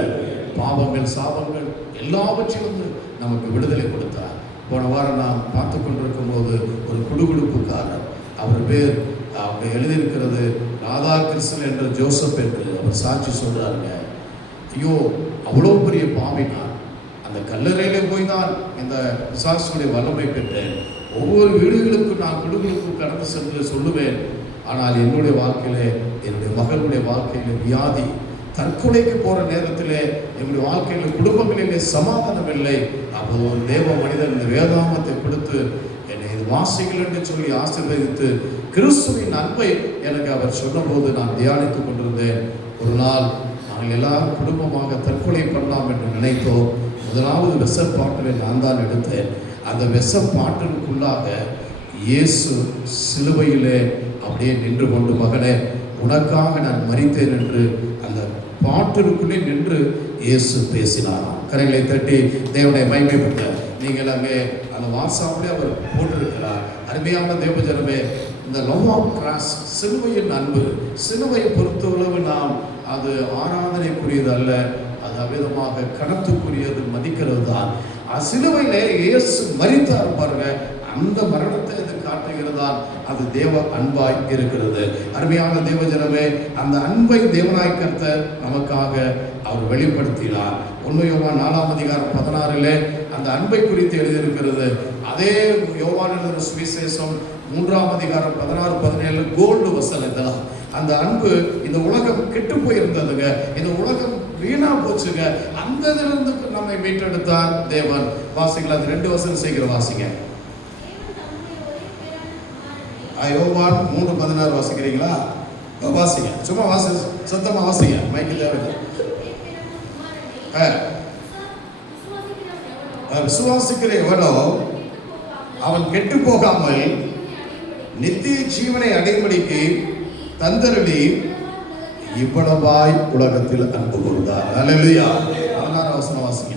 பாவங்கள் சாபங்கள் எல்லாவற்றிலிருந்து நமக்கு விடுதலை கொடுத்தார். போன வாரம் நாம் பார்த்து கொண்டிருக்கும் போது ஒரு குடுகுடுப்புக்காரர், அவர் பேர் அவங்க எழுதியிருக்கிறது ராதாகிருஷ்ணன் என்ற ஜோசப் என்று அவர் சாட்சி சொல்றாருங்க. ஐயோ, அவ்வளோ பெரிய பாவினார், அந்த கல்லறையிலே போய் தான் இந்த பிசாசுடைய வல்லமை பெற்றேன். ஒவ்வொரு வீடுகளுக்கும் நான் குடுகுடுப்பு கடந்து சென்று சொல்லுவேன். ஆனால் என்னுடைய வாழ்க்கையிலே, என்னுடைய மகளுடைய வாழ்க்கையில வியாதி, தற்கொலைக்கு போகிற நேரத்திலே என்னுடைய வாழ்க்கையில் குடும்பங்களிலே சமாதானம் இல்லை. அப்போது ஒரு தேவ மனிதன் இந்த வேதாமத்தை கொடுத்து என்னை இது வாசிகள் என்று சொல்லி ஆசீர்வதித்து கிறிஸ்துவின் அன்பை எனக்கு அவர் சொன்னபோது நான் தியானித்துக் கொண்டிருந்தேன். ஒரு நாள் நாங்கள் எல்லாரும் குடும்பமாக தற்கொலை பண்ணலாம் என்று நினைத்தோம். முதலாவது வெசப்பாட்டிலை நான் தான் எடுத்தேன். அந்த வெசப்பாட்டிற்குள்ளாக இயேசு சிலுவையிலே அப்படியே நின்று கொண்டு, மகனே உனக்காக நான் மரித்தேன் என்று அந்த பாட்டிற்குள்ளே நின்று இயேசு பேசினாராம். கரைகளை தட்டி தேவனை மகிமைப்பட்ட நீங்கள் அங்கே அந்த வாட்ஸ்அப்லேயே அவர் போட்டிருக்கிறார். அருமையான தேவஜனமே, இந்த லவ் ஆஃப் கிராஸ், சிலுவையின் அன்பு, சிலுவையை பொறுத்தளவு நாம் அது ஆராதனைக்குரியது அல்ல, அது அவ்விதமாக கணத்துக்குரியது, மதிக்கிறது தான். சிலுவையிலே இயேசு மரித்தார் பாருங்க, அந்த மரணத்தை அது காட்டுகிறதா, அது தேவ அன்பாய் இருக்கிறது. அருமையான தேவஜனமே, அந்த அன்பை தேவனாய் கர்த்தர் நமக்காக அவர் வெளிப்படுத்தினார். 1 யோவான் 4ஆம் அதிகாரம் 16 அந்த அன்பை குறித்து எழுதியிருக்கிறது. அதே யோவான் எழுதின சுவிசேஷம் 3ஆம் அதிகாரம் 16-17 கோல்டு வசனங்கள். அந்த அன்பு, இந்த உலகம் கெட்டு போயிருந்ததுங்க, இந்த உலகம் வீணா போச்சுங்க, அந்த இதிலிருந்து நம்மை மீட்டெடுத்தார் தேவன். வாசிக்கலாம், அது 2 வசனம் சீக்கிரம் வாசிங்க. யோவான் 3:16 வாசிக்கிறீங்களா? வாசிங்க, சும்மா வாசி, சத்தமா வாசிங்க, மைக்கு தேவையில்லை. விசுவாசிக்கிற எவனோ அவன் கெட்டு போகாமல் நித்திய ஜீவனை அடையும்படிக்கு தந்தருளி இவ்வளவாய் உலகத்தில் அன்பு கூர்ந்தார். அல்லேலூயா. 16ஆம் வசனம் வாசிங்க.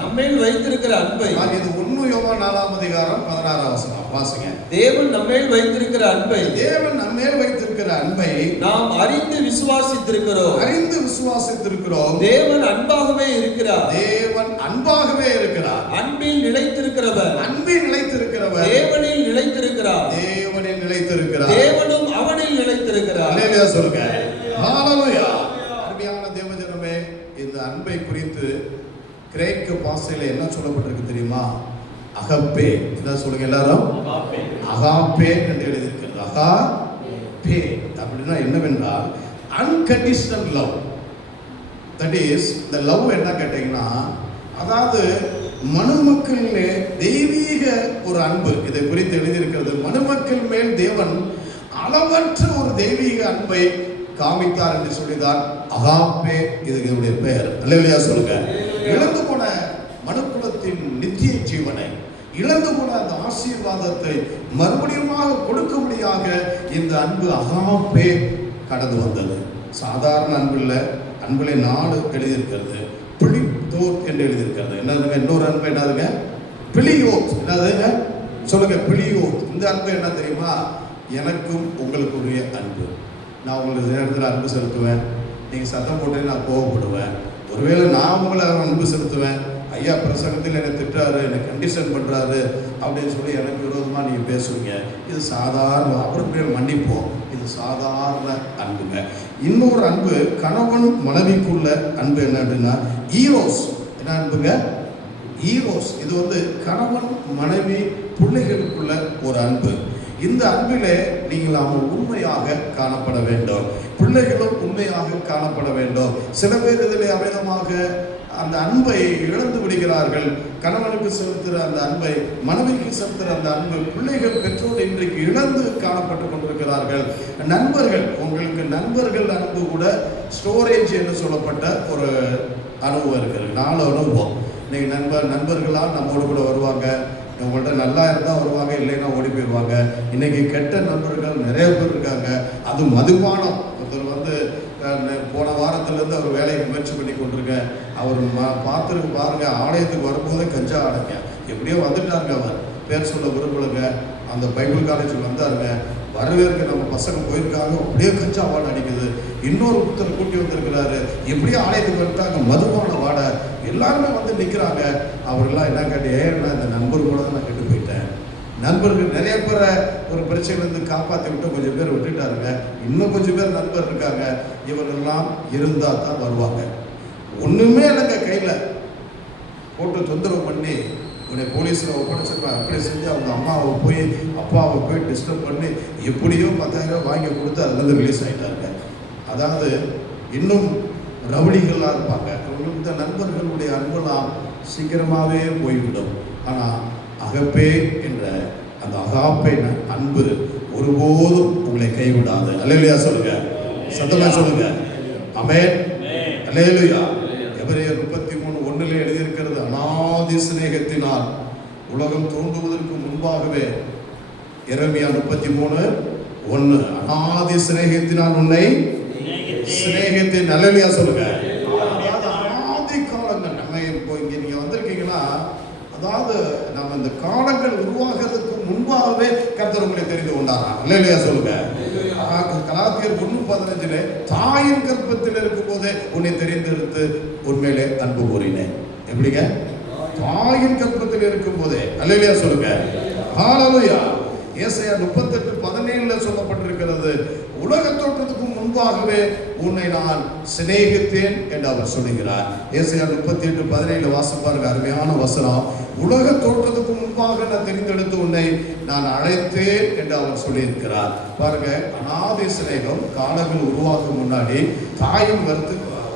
நம்மேல் வைத்திருக்கிற அன்பை, இது 1 யோவான் 4ஆம் அதிகாரம் 16ஆம் வசனம் வாசிங்க. தேவன் நம்மேல் வைத்திருக்கிற அன்பை, தேவன் நம்மேல் வைத்திருக்கிற அன்பை நாம் அறிந்து விசுவாசித்திருக்கிறோம். தேவன் அன்பாகவே இருக்கிறார். தேவன் அன்பாகவே இருக்கிறார். அன்பில் நிலைத்திருக்கிறவர், தேவனில் நிலைத்திருக்கிறார். தேவனும் அவனில் நிலைத்திருக்கிறார். அல்லேலூயா சொல்லுங்க. ஹalleluya. அருமையான தேவஜனமே, இந்த அன்பை குறித்து கிரேக்க பாஷையில என்ன சொல்லப்பட்டிருக்கு தெரியுமா? அகப்பே. என்ன சொல்லுங்க எல்லாரும்? அகாப்பே என்று எழுதியிருக்கிறது. அகாப்பே அப்படின்னா என்னவென்றால் அன்கண்டிஷனல் லவ். தட் இஸ் இந்த லவ் என்ன கேட்டீங்கன்னா, அதாவது மனுமக்களிலே தெய்வீக ஒரு அன்பு. இதை குறித்து எழுதியிருக்கிறது. மனுமக்கள் மேல் தேவன் அளவற்ற ஒரு தெய்வீக அன்பை காமித்தார் என்று சொல்லிதான் அகாப்பே இதுக்கு என்னுடைய பெயர். அல்லேலூயா சொல்லுங்க. இழந்து போன மனுக்குலத்தின் நித்திய ஜீவனை, இழந்து போன அந்த ஆசீர்வாதத்தை மறுபடியுமாக கொடுக்கும்படியாக இந்த அன்பு அகாப்பே கடந்து வந்தது. சாதாரண அன்பில் அன்பிலே 4 எழுதியிருக்கிறது. பிளியோத் என்று எழுதியிருக்கிறது. என்னதுங்க? இன்னொரு அன்பு என்னதுங்க? பிளியோத். என்னதுங்க சொல்லுங்க? பிளியோத். இந்த அன்பு என்ன தெரியுமா? எனக்கும் உங்களுக்குரிய அன்பு. நான் உங்களுக்கு நேரத்தில் அன்பு செலுத்துவேன், நீங்கள் சத்தம் போட்டு நான் கோவப்படுவேன். ஒருவேளை நான் உங்களை அன்பு செலுத்துவேன், ஐயா பிரசங்கத்தில் என்னை திட்டுறாரு, என்னை கண்டிஷன் பண்ணுறாரு அப்படின்னு சொல்லி எனக்கு விரோதமாக நீங்கள் பேசுவீங்க. இது சாதாரண, அப்புறம் மன்னிப்போம். இது சாதாரண அன்புங்க. இன்னொரு அன்பு கணவன் மனைவிக்குள்ள அன்பு என்ன அப்படின்னா ஈரோஸ். என்ன அன்புங்க? ஈரோஸ். இது கணவன் மனைவி பிள்ளைகளுக்குள்ள ஒரு அன்பு. இந்த அன்பிலே நீங்கள் அவன் உண்மையாக காணப்பட வேண்டும். பிள்ளைகளும் உண்மையாக காணப்பட வேண்டும். சில பேர் இதில் அமிதமாக அந்த அன்பை இழந்து விடுகிறார்கள். கணவனுக்கு செலுத்துகிற அந்த அன்பை, மனைவிக்கு செலுத்துகிற அந்த அன்பு பிள்ளைகள் பெற்றோர் இன்றைக்கு இழந்து காணப்பட்டு கொண்டிருக்கிறார்கள். நண்பர்கள், உங்களுக்கு நண்பர்கள் அன்பு கூட ஸ்டோரேஜ் என்று சொல்லப்பட்ட ஒரு அனுபவம் இருக்கிறது. 4 அனுபவம். இன்னைக்கு நண்பர்களாக நம்மோடு கூட வருவாங்க. உங்கள்கிட்ட நல்லா இருந்தால் வருவாங்க, இல்லைன்னா ஓடி போயிடுவாங்க. இன்னைக்கு கெட்ட நண்பர்கள் நிறைய பேர் இருக்காங்க. அது மதுபானம். ஒருத்தர் வந்து போன வாரத்திலேருந்து அவர் வேலைக்கு முயற்சி பண்ணி கொண்டிருக்கேன். அவர் பார்த்துருக்கு பாருங்க, ஆலயத்துக்கு வரும்போதே கஞ்சா ஆடுங்க. எப்படியோ வந்துட்டாருங்க. அவர் பேர் சொல்ல விரும்பலுங்க. அந்த பைபிள் காலேஜுக்கு வந்தாருங்க. வரவேற்க நம்ம பசங்க போயிருக்காங்க, அப்படியே கஞ்சா வாடை அடிக்குது. இன்னொரு ஒருத்தர் கூட்டி வந்திருக்கிறாரு, எப்படியோ ஆலயத்துக்கு வந்துட்டாங்க, மதுபான வாடை. எல்லாருமே வந்து நிற்கிறாங்க. அவரெல்லாம் என்ன கேட்டு, ஏன்னா இந்த நண்பர் கூட தான் நான் கெட்டு போயிட்டேன். நண்பர்கள் நிறைய பேரை ஒரு பிரச்சனையிலேருந்து காப்பாற்றி விட்டு கொஞ்சம் பேர் விட்டுட்டாருங்க. இன்னும் கொஞ்சம் பேர் நண்பர் இருக்காங்க. இவரெல்லாம் இருந்தால் தான் வருவாங்க. ஒன்றுமே இல்லைங்க, கையில் போட்டு தொந்தரவு பண்ணி உன்னை போலீஸில் ஒப்படைச்சிருப்பாங்க. அப்படி செஞ்சு அவங்க அம்மாவை போய் அப்பாவை போய் டிஸ்டர்ப் பண்ணி எப்படியோ 10,000 வாங்கி கொடுத்து அதுலேருந்து ரிலீஸ் ஆகிட்டாங்க. அதாவது இன்னும் ரவுடிகளாக இருப்பாங்க. இந்த நண்பர்களுடைய அன்பெல்லாம் சீக்கிரமாகவே போய்விடும். ஆனால் அகப்பே என்ற அந்த அகாப்பே அன்பு ஒருபோதும் உங்களை கைவிடாது. அல்லேலூயா சொல்லுங்க, சத்தமா சொல்லுங்க. ஆமென், அல்லேலூயா. எபிரேயர் 33:1 எழுதியிருக்கிறது, அநாதி சிநேகத்தினால் உலகம் தோன்றுவதற்கு முன்பாகவே. எரேமியா 33:1 அநாதி சிநேகத்தினால் உன்னை சிநேகித்தேன். அல்லேலூயா சொல்லுங்க. அநாதி காலங்கள். நம்ம இப்போ இங்கே நீங்கள் வந்திருக்கீங்கன்னா, அதாவது நம்ம இந்த காலங்கள் உருவாகிறதுக்கு முன்பாகவே கர்த்தர் உங்களை தெரிந்து கொண்டாரா? அல்லேலூயா சொல்லுங்க. கலாத்தியர் 1:15 தாயின் கர்ப்பத்தில் இருக்கும் போதே உன்னை தெரிந்தெடுத்து உண்மையிலே அன்பு கூறினேன். எப்படிங்க? தாயின் கர்ப்பத்தில் இருக்கும் போதே. அல்லேலூயா சொல்லுங்க. ஹல்லேலூயா. ஏசாயா 38:17 சொல்லப்பட்டிருக்கிறது, உலக தோற்றத்துக்கு முன்பாகவே உன்னை நான் சிநேகித்தேன் என்று அவர் சொல்லுகிறார். ஏசாயா 38:17 வாசிப்பாருங்க, அருமையான வசனம். உலக தோற்றத்துக்கு முன்பாக நான் தெரிந்தெடுத்து உன்னை நான் அழைத்தேன் என்று அவர் சொல்லியிருக்கிறார். பாருங்க, அநாதி சிநேகம் காலங்கள் உருவாக்கும் முன்னாடி தாயின்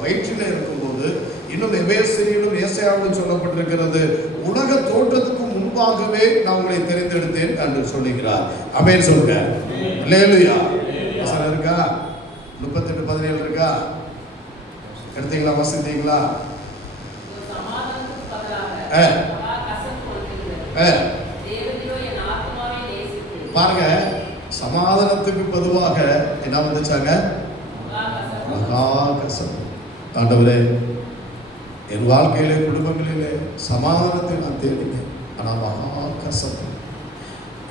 வயிற்றில் இருக்கும்போது, இன்னும் எபேசியரிலும் ஏசாயாவிலும் சொல்லப்பட்டிருக்கிறது, உலக தோற்றத்துக்கு முன்பாகவே நான் உங்களை தெரிந்தெடுத்தேன் என்று சொல்லுகிறார். ஆமென் சொல்லுங்க. அல்லேலூயா. வசனம் இருக்கா? 38:17 இருக்கா? எடுத்தீங்களா? வசந்தீங்களா? பாருங்க, சமாதானத்துக்கு பொதுவாக என்ன வந்துச்சாங்க? மகா கசப்பு. ஆண்டவரே, என் வாழ்க்கையிலே குடும்பங்களிலே சமாதானத்தை நான் தேடினேன், ஆனால் மகா கசப்பு.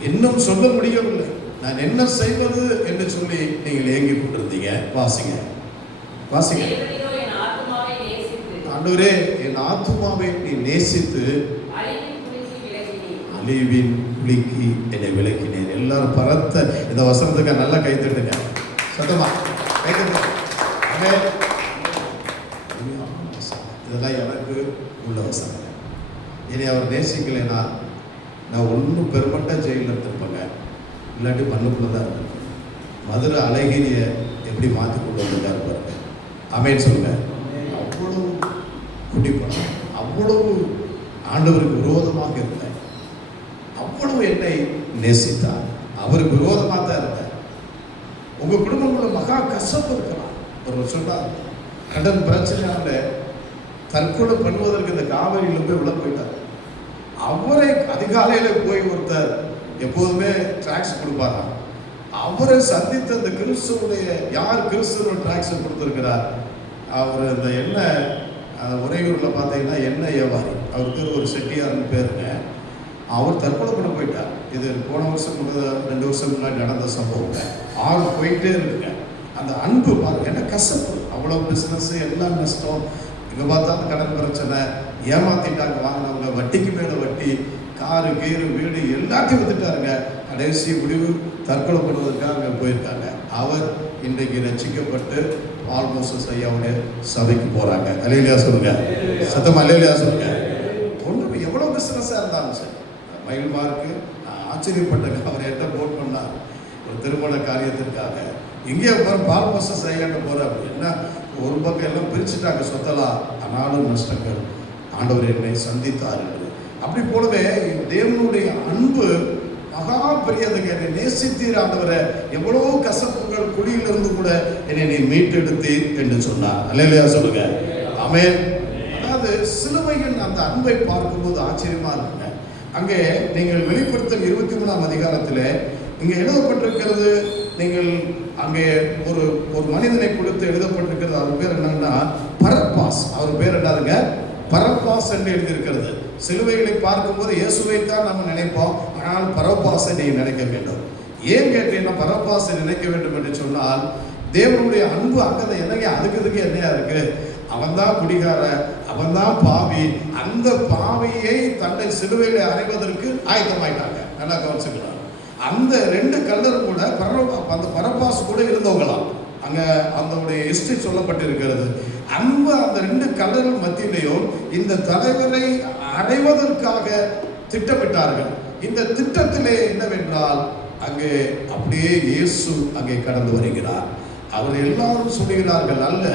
இன்னும் சொல்ல முடியவில்லை, நான் என்ன செய்வது என்று சொல்லி நீங்கள் ஏங்கி கொண்டிருந்தீங்க. வாசிங்க, வாசிங்க. ஆண்டவரே, என் ஆத்துமாவை நீ நேசித்து அழிவின் குளிக்கு என்னை விளக்கினேன். எல்லாரும் பரத்த இந்த வசனத்துக்கு நல்லா கை தட்டுங்க, சத்தமா கை தட்டுங்க. இதெல்லாம் எனக்கு உள்ள வசனம். இனி அவர் நேசிக்கலைன்னா நான் ஒன்றும் பெருமட்டா ஜெயிலில் இருந்திருப்பேங்க, இல்லாட்டி மண்ணுக்குள்ளே தான் இருந்திருப்பேன். மதுரை அழகிரிய எப்படி மாற்றி கொண்டு வந்திருக்காரு பாருங்க. ஆமென் சொல்லுங்க. அவ்வளவு குடிப்பேன், அவ்வளவு ஆண்டவருக்கு விரோதமாக இருந்தேன், அவ்வளவு என்னை நேசித்தார். அவருக்கு விரோதமாக தான் இருந்தேன். உங்கள் குடும்பங்களில் மகா கசப்பு இருக்கலாம். ஒருவர் சொன்னார், கடன் பிரச்சனையால தற்கொலை பண்ணுவதற்கு இந்த காவிரியில் போய் உள்ள போயிட்டார். அவரை அதிகாலையில் போய் ஒருத்தர் எப்போதுமே ட்ராக்ஸ் கொடுப்பாராம். அவரை சந்தித்த அந்த கிறிஸ்துவனுடைய யார் கிறிஸ்துவ ட்ராக்ஸ் கொடுத்துருக்கிறார், அவர் இந்த எண்ணெய் உறையூரில் பார்த்தீங்கன்னா எண்ணெய் வியாபாரி, அவர் பேர் ஒரு செட்டியார்னு பேருங்க. அவர் தற்கொலை பண்ண போயிட்டார். இது போன வருஷம் 2 வருஷம் முன்னாடி நடந்த சம்பவங்க. ஆள் போயிட்டே இருக்குங்க. அந்த அன்பு பாருங்க, என்ன கசப்பு. அவ்வளோ பிஸ்னஸ் எல்லாம் நஷ்டம், இங்கே பார்த்தாலும் கடன் பிரச்சனை, ஏமாத்திட்டாங்க வாங்கினவங்க, வட்டிக்கு மேலே வட்டி, காரு கீரு வீடு எல்லாத்தையும் வித்துட்டாருங்க. கடைசி முடிவு தற்கொலை பண்ணுவதற்காக அங்கே போயிருக்காங்க. அவர் இன்றைக்கு ரட்சிக்கப்பட்டு ஆல்மோஸ்ட் ஐயாவுடைய சபைக்கு போகிறாங்க. அல்லேலூயா சொல்லுங்க, சத்தம் அல்லேலூயா சொல்லுங்க. ஒன்று எவ்வளோ பிஸ்னஸாக இருந்தாலும் சரி, மயில் மார்க்கு ஆச்சரியப்பட்டங்க. அவர் என்கிட்ட ஃபோன் பண்ணார் ஒரு திருமண காரியத்திற்காக. இங்கே பால்மோச செய்யலான்னு போகிறார். என்ன ஒரு பக்கம் எல்லாம் பிரிச்சுட்டாங்க சொத்தலாம், ஆனாலும் நஷ்டங்கள். ஆண்டவர் என்னை சந்தித்தார் என்று. அப்படி போலவே தேவனுடைய அன்பு மகா பெரியதுங்க. என்னை நேசித்தீர் ஆண்டவரை, எவ்வளோ கசப்புகள் குழியிலிருந்து கூட என்னை நீ மீட்டெடுத்தீர் என்று சொன்னார். அல்லேலூயா சொல்லுங்க. ஆமென். அதாவது சிலுவையின் அந்த அன்பை பார்க்கும்போது ஆச்சரியமா இருக்குங்க. அங்கே நீங்கள் வெளிப்படுத்தல் 23ஆம் அதிகாரத்தில் இங்கே எழுதப்பட்டிருக்கிறது. நீங்கள் அங்கே ஒரு ஒரு மனிதனை கொடுத்து எழுதப்பட்டிருக்கிறது. அவர் பேர் என்னன்னா பரப்பாஸ். அவர் பேர் என்னதுங்க? பரப்பாஸ் என்று எழுதியிருக்கிறது. சிலுவைகளை பார்க்கும்போது இயேசுவை தான் நம்ம நினைப்போம், ஆனால் பரப்பாசை நீ நினைக்க வேண்டும். ஏன் கேட்டீங்கன்னா, பரப்பாசை நினைக்க வேண்டும் என்று சொன்னால் தேவனுடைய அன்பு அங்கே என்னங்க, அதுக்கு என்னையா இருக்கு? அவன் தான் குடிகார, அவன் தான் பாவி. அந்த பாவியை தன்னை சிலுவைகளை அறைவதற்கு ஆயத்தமாயிட்டாங்க. நல்லா கவனிச்சுக்கலாம். அந்த 2 கல்லரும் கூட அந்த பரப்பாஸ் கூட இருந்தவங்களாம். அங்கே அதனுடைய ஹிஸ்டரி சொல்லப்பட்டிருக்கிறது. அன்பு அந்த 2 கல்லர்கள் மத்தியிலையும் இந்த தலைவரை அடைவதற்காக திட்டமிட்டார்கள். இந்த திட்டத்திலே என்னவென்றால், அங்கே அப்படியே இயேசு அங்கே கடந்து வருகிறார். அவர் எல்லாரும் சொல்லுகிறார்கள், அல்ல,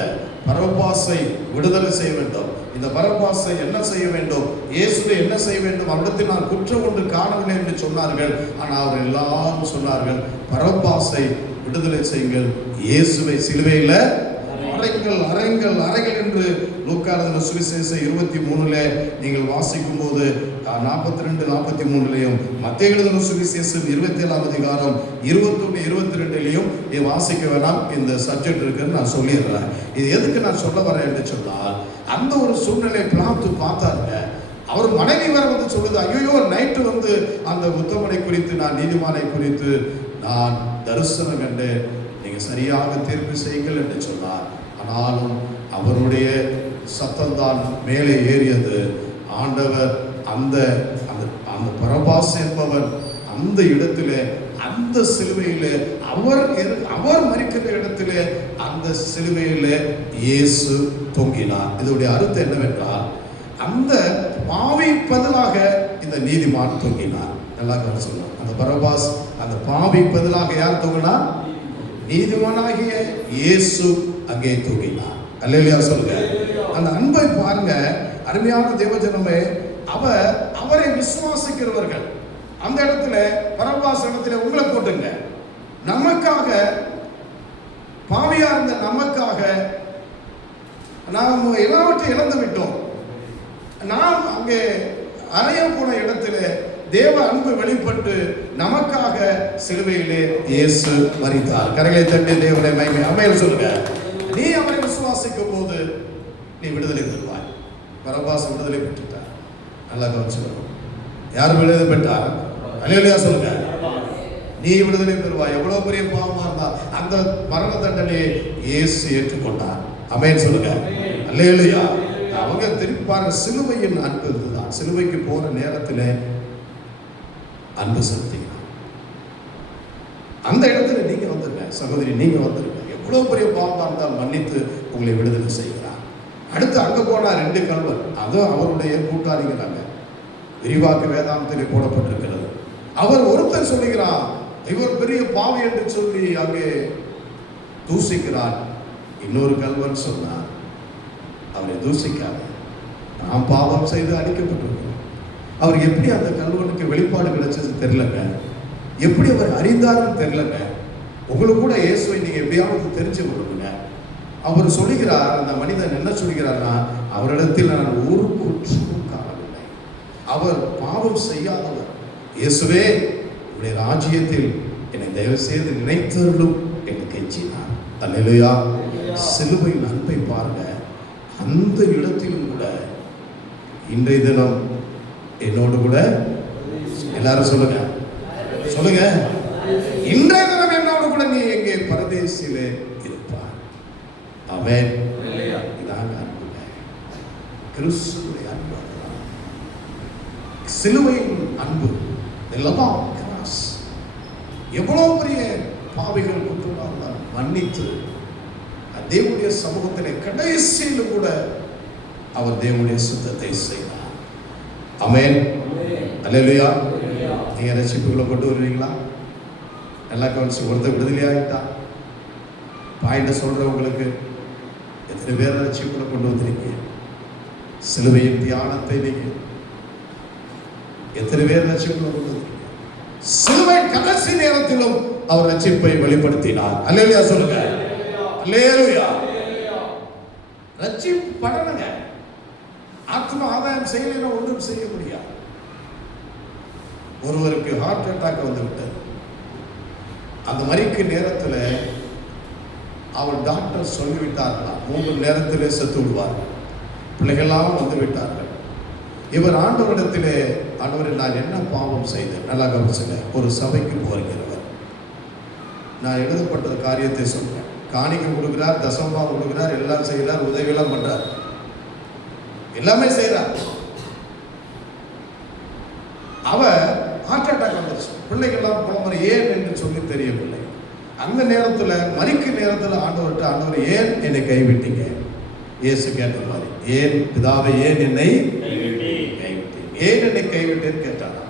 பரப்பாசை விடுதலை செய்ய வேண்டும். இந்த பரப்பாசை என்ன செய்ய வேண்டும்? இயேசுவை என்ன செய்ய வேண்டும்? அவரிடத்தில் நான் குற்றம் ஒன்று காணவில்லை என்று சொன்னார்கள். ஆனால் அவர் எல்லாரும் சொன்னார்கள், பரப்பாசை விடுதலை செய்யுங்கள், இயேசுவை சிலுவையில் அறைங்கள் என்று லூக்கா எழுதின சுவிசேஷம் 23 நீங்கள் வாசிக்கும் போது 42, 43 மத்தேயு எழுதின சுவிசேஷம் 27ஆம் அதிகாரம் 21, 22 வாசிக்க வேணாம். இந்த சப்ஜெக்ட் இருக்குன்னு நான் சொல்லிடுறேன். இது எதுக்கு நான் சொல்ல வரேன் என்று சொன்னால், அந்த ஒரு சூழ்நிலை பார்த்தாருங்க. அவர் மனைவி வர வந்து சொல்லுது, ஐயோ நைட்டு வந்து அந்த உத்தமனை குறித்து, நான் நீதிமானை குறித்து நான் தரிசனம் கண்டு, நீங்கள் சரியாக தீர்ப்பு செய்யுங்கள் என்று சொன்னார். ஆனாலும் அவருடைய சத்தம்தான் மேலே ஏறியது. ஆண்டவர் அந்த அந்த பரபாஸ் என்பவர் அந்த இடத்திலே, அந்த சிலுவையிலே, அவர் மரிக்கிற இடத்திலே, அந்த சிலுவையிலே இயேசு தொங்கினார். இதனுடைய அர்த்தம் என்னவென்றால், அந்த பாவி பதிலாக இந்த நீதிமான் தொங்கினார். நல்லா கவனிச்சுக்கலாம். அந்த பரபாஸ், அந்த பாவி பதிலாக யார் தொங்கினார்? நீதிமானாகிய இயேசு அங்கே தூங்கினார். அல்லேலூயா சொல்லுங்க. அந்த அன்பை பாருங்க அருமையான தேவஜனமே. அவரை விசுவாசிக்கிறவர்கள் அந்த இடத்துல, பரபாஸ் இடத்துல உங்களை போட்டுங்க, நமக்காக பாவியா இருந்த நமக்காக நாம் எல்லாவற்றையும் இழந்து விட்டோம். நாம் அங்கே அறைய போன இடத்துல தேவ அன்பு வெளிப்பட்டு நமக்காக சிலுவையிலே இயேசு மரித்தார். கரங்களை தட்டி தேவனை மகிமை அமையல் சொல்லுங்க. நீ அவரை விசுவாசிக்கும் போது நீ விடுதலை பெறுவாய். பரபாஸ் விடுதலை பெற்றுட்டார். நல்லா கவனிச்சுக்கணும். யார் விடுதலை பெற்றார்? அல்லேலூயா சொல்லுங்க. நீ விடுதலை பெறுவாய். எவ்வளவு பெரிய பாவமா இருந்தா அந்த மரண தண்டனையை இயேசு ஏற்றுக்கொண்டார். ஆமென் சொல்லுங்க. அல்லேலூயா. அவங்க திருப்பி பாருங்க, சிலுவையின் அன்பு இதுதான். சிலுவைக்கு போற நேரத்தில் அன்பு செலுத்தினார். அந்த இடத்துல நீங்க வந்துருங்க சகோதரி, நீங்க வந்துருங்க. எவ்வளவு பெரிய பாவமா இருந்தால் மன்னித்து உங்களை விடுதலை செய்கிறார். அடுத்து அங்க போனா 2 கல்வர், அதுவும் அவருடைய கூட்டாளிங்கிறாங்க. விரிவாக்க வேதாந்தத்திலே போடப்பட்டிருக்கிறது. அவர் ஒருத்தர் சொல்லுகிறார், இவர் பெரிய பாவி என்று சொல்லி அங்கே தூசிக்கிறார். இன்னொரு கல்வன் சொன்னார், அவரை தூசிக்காத, நாம் பாவம் செய்து அடிக்கப்பட்டிருக்கிறோம். அவர் எப்படி அந்த கல்வனுக்கு வெளிப்பாடு கிடைச்சது தெரியலங்க. எப்படி அவர் அறிந்தாருன்னு தெரியலங்க. உங்களுக்கு கூட இயேசுவை நீங்க எப்படியாவது தெரிஞ்சு கொடுங்க. அவர் சொல்லுகிறார், அந்த மனிதன் என்ன சொல்கிறார்னா, அவரிடத்தில் நான் ஒரு குற்றமும் காணவில்லை, அவர் பாவம் செய்யாதவர். இயேசுவே, உடைய ராஜ்யத்தில் என்னை தயவு செய்து நினைத்தவர்களும் என்று கெஞ்சினார். அல்லேலூயா. சிலுவையின் அன்பை பாருங்க. அந்த இடத்திலும் கூட இன்றைய தினம் என்னோடு கூட எல்லாரும் சொல்லுங்க, சொல்லுங்க, இன்றைய தினம் என்னோடு கூட நீ எங்கே பரதேசிலே இருப்பார். ஆமென். இதாங்க அன்பு, கிறிஸ்துவுடைய அன்பு, சிலுவையின் அன்பு. எல்லாம் கிராஸ். எவ்வளவு பெரிய பாவிகள் குற்றவாளிகள் மன்னித்து தேவனுடைய சமூகத்திலே கடைசியில் கூட அவர் தேவனுடைய சுத்தத்தை செய்தார். ஆமென். அல்லேலூயா. நீங்க ரட்சிப்புகளை கொண்டு வருவீங்களா? நல்லா கவனிச்சு. ஒருத்தர் விடுதலையாகிட்டா பாயிண்ட சொல்றவங்களுக்கு எத்தனை பேர் ரட்சிப்புகளை கொண்டு வந்திருக்கீங்க? சிலுவையின் தியானத்தை நீங்க எத்தனை பேர் ரட்சிப்புகளை கொண்டு வந்திருக்கீங்க? சிலுவை கடைசி நேரத்திலும் அவர் ரட்சிப்பை வெளிப்படுத்தினார். அல்லேலூயா சொல்லுங்க. அல்லேலூயா. ரட்சிப்பு பண்ணணுங்க. ஆத்ம ஆதாயம் செய்யலைன்னா ஒன்றும் செய்ய முடியாது. ஒருவருக்கு ஹார்ட் அட்டாக் வந்து விட்டது. அந்த மரிக்கு நேரத்தில் அவர் டாக்டர் சொல்லிவிட்டார்களா 3 நேரத்திலே செத்து விடுவார். பிள்ளைகள்லாம் வந்து விட்டார்கள். இவர் ஆண்டவரிடத்திலே, ஆண்டவரை நான் என்ன பாவம் செய்தேன்? நல்லா கவனிச்சுங்க. ஒரு சபைக்கு போகிறவர், நான் எழுதப்பட்ட காரியத்தை சொல்றேன். காணிக்கை கொடுக்கிறார், தசமமா கொடுக்கிறார், எல்லாம் செய்கிறார், உதவியெல்லாம் பண்றார், எல்லாமே செய்கிறார். அவ ஹார்ட் அட்டாக் வந்துருச்சு. பிள்ளைகள்லாம் புலம்புற ஏன் என்று சொல்லி தெரியவில்லை. அந்த நேரத்தில் மரிக்கு நேரத்தில் ஆண்டவர்கிட்ட, ஆண்டவர் ஏன் என்னை கைவிட்டீங்க? இயேசு கேட்ட மாதிரி, ஏன் பிதாவை ஏன் என்னை கைவிட்டீங்க? ஏன் என்னை கைவிட்டேன்னு கேட்டாரா?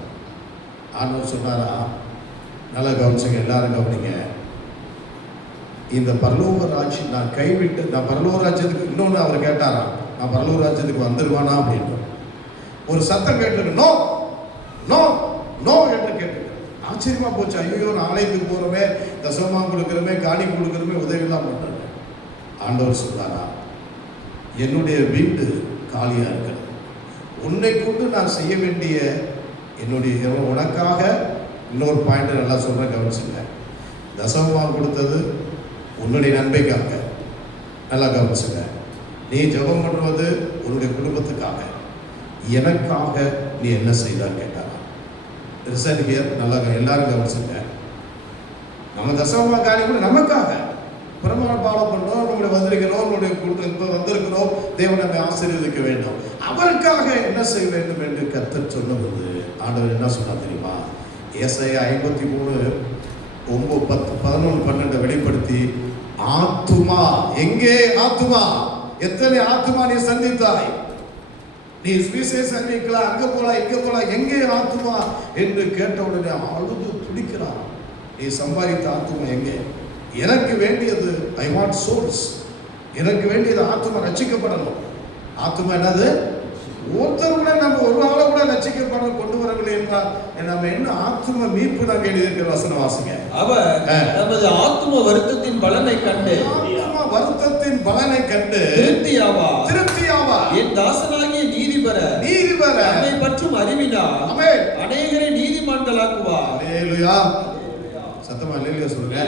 ஆண்டவர் சொன்னாரா? நல்லா கவனிச்சுங்க, எல்லாரும் கவனிங்க. இந்த பரலோக ராஜ்யம் நான் கைவிட்டு, நான் பரலோக ராஜ்யத்துக்கு, இன்னொன்று அவர் கேட்டாரா, நான் பரலோக ராஜ்யத்துக்கு வந்துருவானா அப்படின்னு ஒரு சத்தம் கேட்டு, நோ நோ நோ என்று கேட்டு ஆச்சரியமா போச்சு. ஐயோ, நான் ஆலயத்துக்கு போறமே, தசமா கொடுக்குறமே, காணிக்கை கொடுக்குறமே, உதவியெல்லாம் பண்றேன். ஆண்டவர் சொல்றாரா, என்னுடைய வீடு காலியா இருக்கிறது. உன்னை கொண்டு நான் செய்ய வேண்டிய என்னுடைய உனக்காக இன்னொரு பாயிண்ட் நல்லா சொல்றேன், கவனிச்சுங்க. தசமா கொடுத்தது உன்னுடைய நன்மைக்காக. நல்லா கவனிச்சுங்க. நீ ஜெபம் பண்ணுவது உன்னுடைய குடும்பத்துக்காக. எனக்காக நீ என்ன செய்தான்னு கேட்டாரா? நல்லா எல்லாரும் கவனிச்சுங்க. நம்ம தசமா காரியம் கூட நமக்காக பிரமாணம் ஃபாலோ பண்றோம், நம்மளுடைய வந்திருக்கிறோம், நம்மளுடைய இப்போ வந்திருக்கிறோம், தேவன் நம்மை ஆசீர்வதிக்க வேண்டும். அவருக்காக என்ன செய்ய வேண்டும் என்று கர்த்தர் சொன்னபோது ஆண்டவர் என்ன சொன்னா தெரியுமா? ஏசாயா 53 9 10 11 12 வெளிப்படுத்தி, ஆத்துமா எங்கே? ஆத்துமா எத்தனை ஆத்துமா நீ சந்தித்தாய்? நீ சுவிசேஷம் அறிவிக்கலாம், அங்க போலாம் இங்க போலாம், எங்கே ஆத்துமா என்று கேட்ட உடனே அழுது துடிக்கிறான். நீ சம்பாதித்த ஆத்துமா எங்கே? எனக்கு வேண்டியது ஐ வாண்ட் சோல்ஸ். எனக்கு வேண்டியது ஆத்துமா ரட்சிக்கப்படணும். ஆத்துமா என்னது? ஒருத்தர் கூட நம்ம ஒரு ஆளை கூட ரட்சிக்கப்பட கொண்டு வரவில்லை என்றால் நம்ம என்ன ஆத்தும மீட்பு நாங்கள் எழுதியிருக்கிற வசனம் வாசிங்க. அவர் நமது ஆத்தும வருத்தத்தின் பலனை கண்டு, ஆத்தும வருத்தத்தின் பலனை கண்டு திருப்தியாவா என் தாசனாகிய நீதிபர நம்மை பற்றும் அறிவினார் அநேகரை நீதிமான்களாக்குவார். அல்லேலூயா. சத்தமா அல்லேலூயா சொல்லுங்க.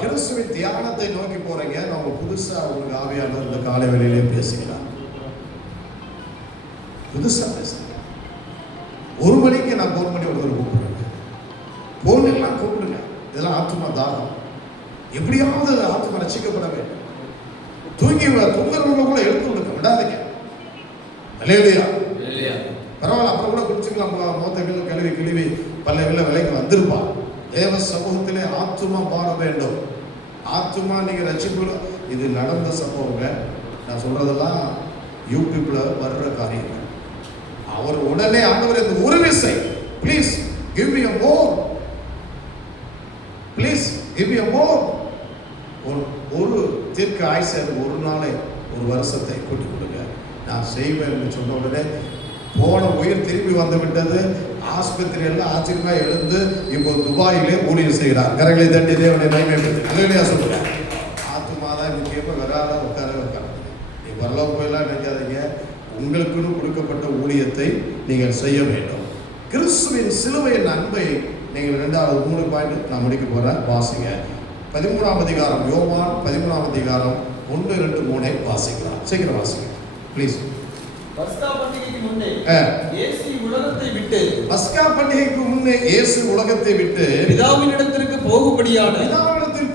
கிறிஸ்துவின் தியானத்தை நோக்கி போறீங்க. நம்ம புதுசா உங்களுக்கு ஆவியானவர் இந்த காலை வேளையிலே பேசுகிறார். புதுசா பேசுறேன். 1 மணிக்கு நான் 4 மணி ஒருத்தர் கூப்பிடுறேன். போன் எல்லாம் கூப்பிடுங்க. இதெல்லாம் ஆத்துமா தாகம். எப்படியாவது ஆத்துமா ரட்சிக்கப்பட வேண்டும். தூங்குறவங்க கூட எழுத்து விடுங்க, விடாதீங்க. அல்லேலூயா. பரவாயில்ல, அப்புறம் கூட குடிச்சுக்கலாம். மொத்த கிளவி பல்ல விலைக்கு வந்திருப்பான். தேவ சமூகத்திலே ஆத்துமா மாற வேண்டும். ஆத்துமா நீங்க ரட்சிப்பு. இது நடந்த சம்பவங்க. நான் சொல்றதெல்லாம் யூடியூப்ல வர்ற காரியங்கள். அவர் உடனே ஆண்டவர் இந்த ஒரு விசை, please give me a more, please give me a more. ஒரு தீர்க்க ஆயுசை ஒரு நாளை ஒரு வருஷத்தை கூட்டி கொடுங்க, நான் செய்வேன் என்று சொன்ன உடனே போன உயிர் திரும்பி வந்து விட்டது. ஆஸ்பத்திரி எல்லாம் ஆச்சரியமா எழுந்து இப்போ துபாயிலே ஊழியம் செய்கிறார். கரங்களை தட்டி தேவனை மகிமைப்படுத்து. அல்லேலூயா சொல்லுங்க. ஆத்துமா தான் முக்கியமா வராத உட்கார வைக்காது. நீ வரலாம் போயெல்லாம் நினைக்காதீங்க. உங்களுக்குன்னு கொடுக்கப்பட்ட ஊழியத்தை நீங்கள் செய்ய வேண்டும். கிறிஸ்துவின் சிலுவையின் அன்பை நீங்கள் 2வது 3 பாயிண்ட் நான் முடிக்க போறேன். வாசிங்க. 13ஆம் அதிகாரம், யோவான் 13ஆம் அதிகாரம் 1 2 3 வாசிக்கலாம். சீக்கிரம் வாசிங்க ப்ளீஸ். பஸ்கா பண்டிகைக்கு முன்னே இயேசு உலகத்தை விட்டு, பஸ்கா பண்டிகைக்கு முன்னே இயேசு உலகத்தை விட்டு பிதாவினிடத்திற்கு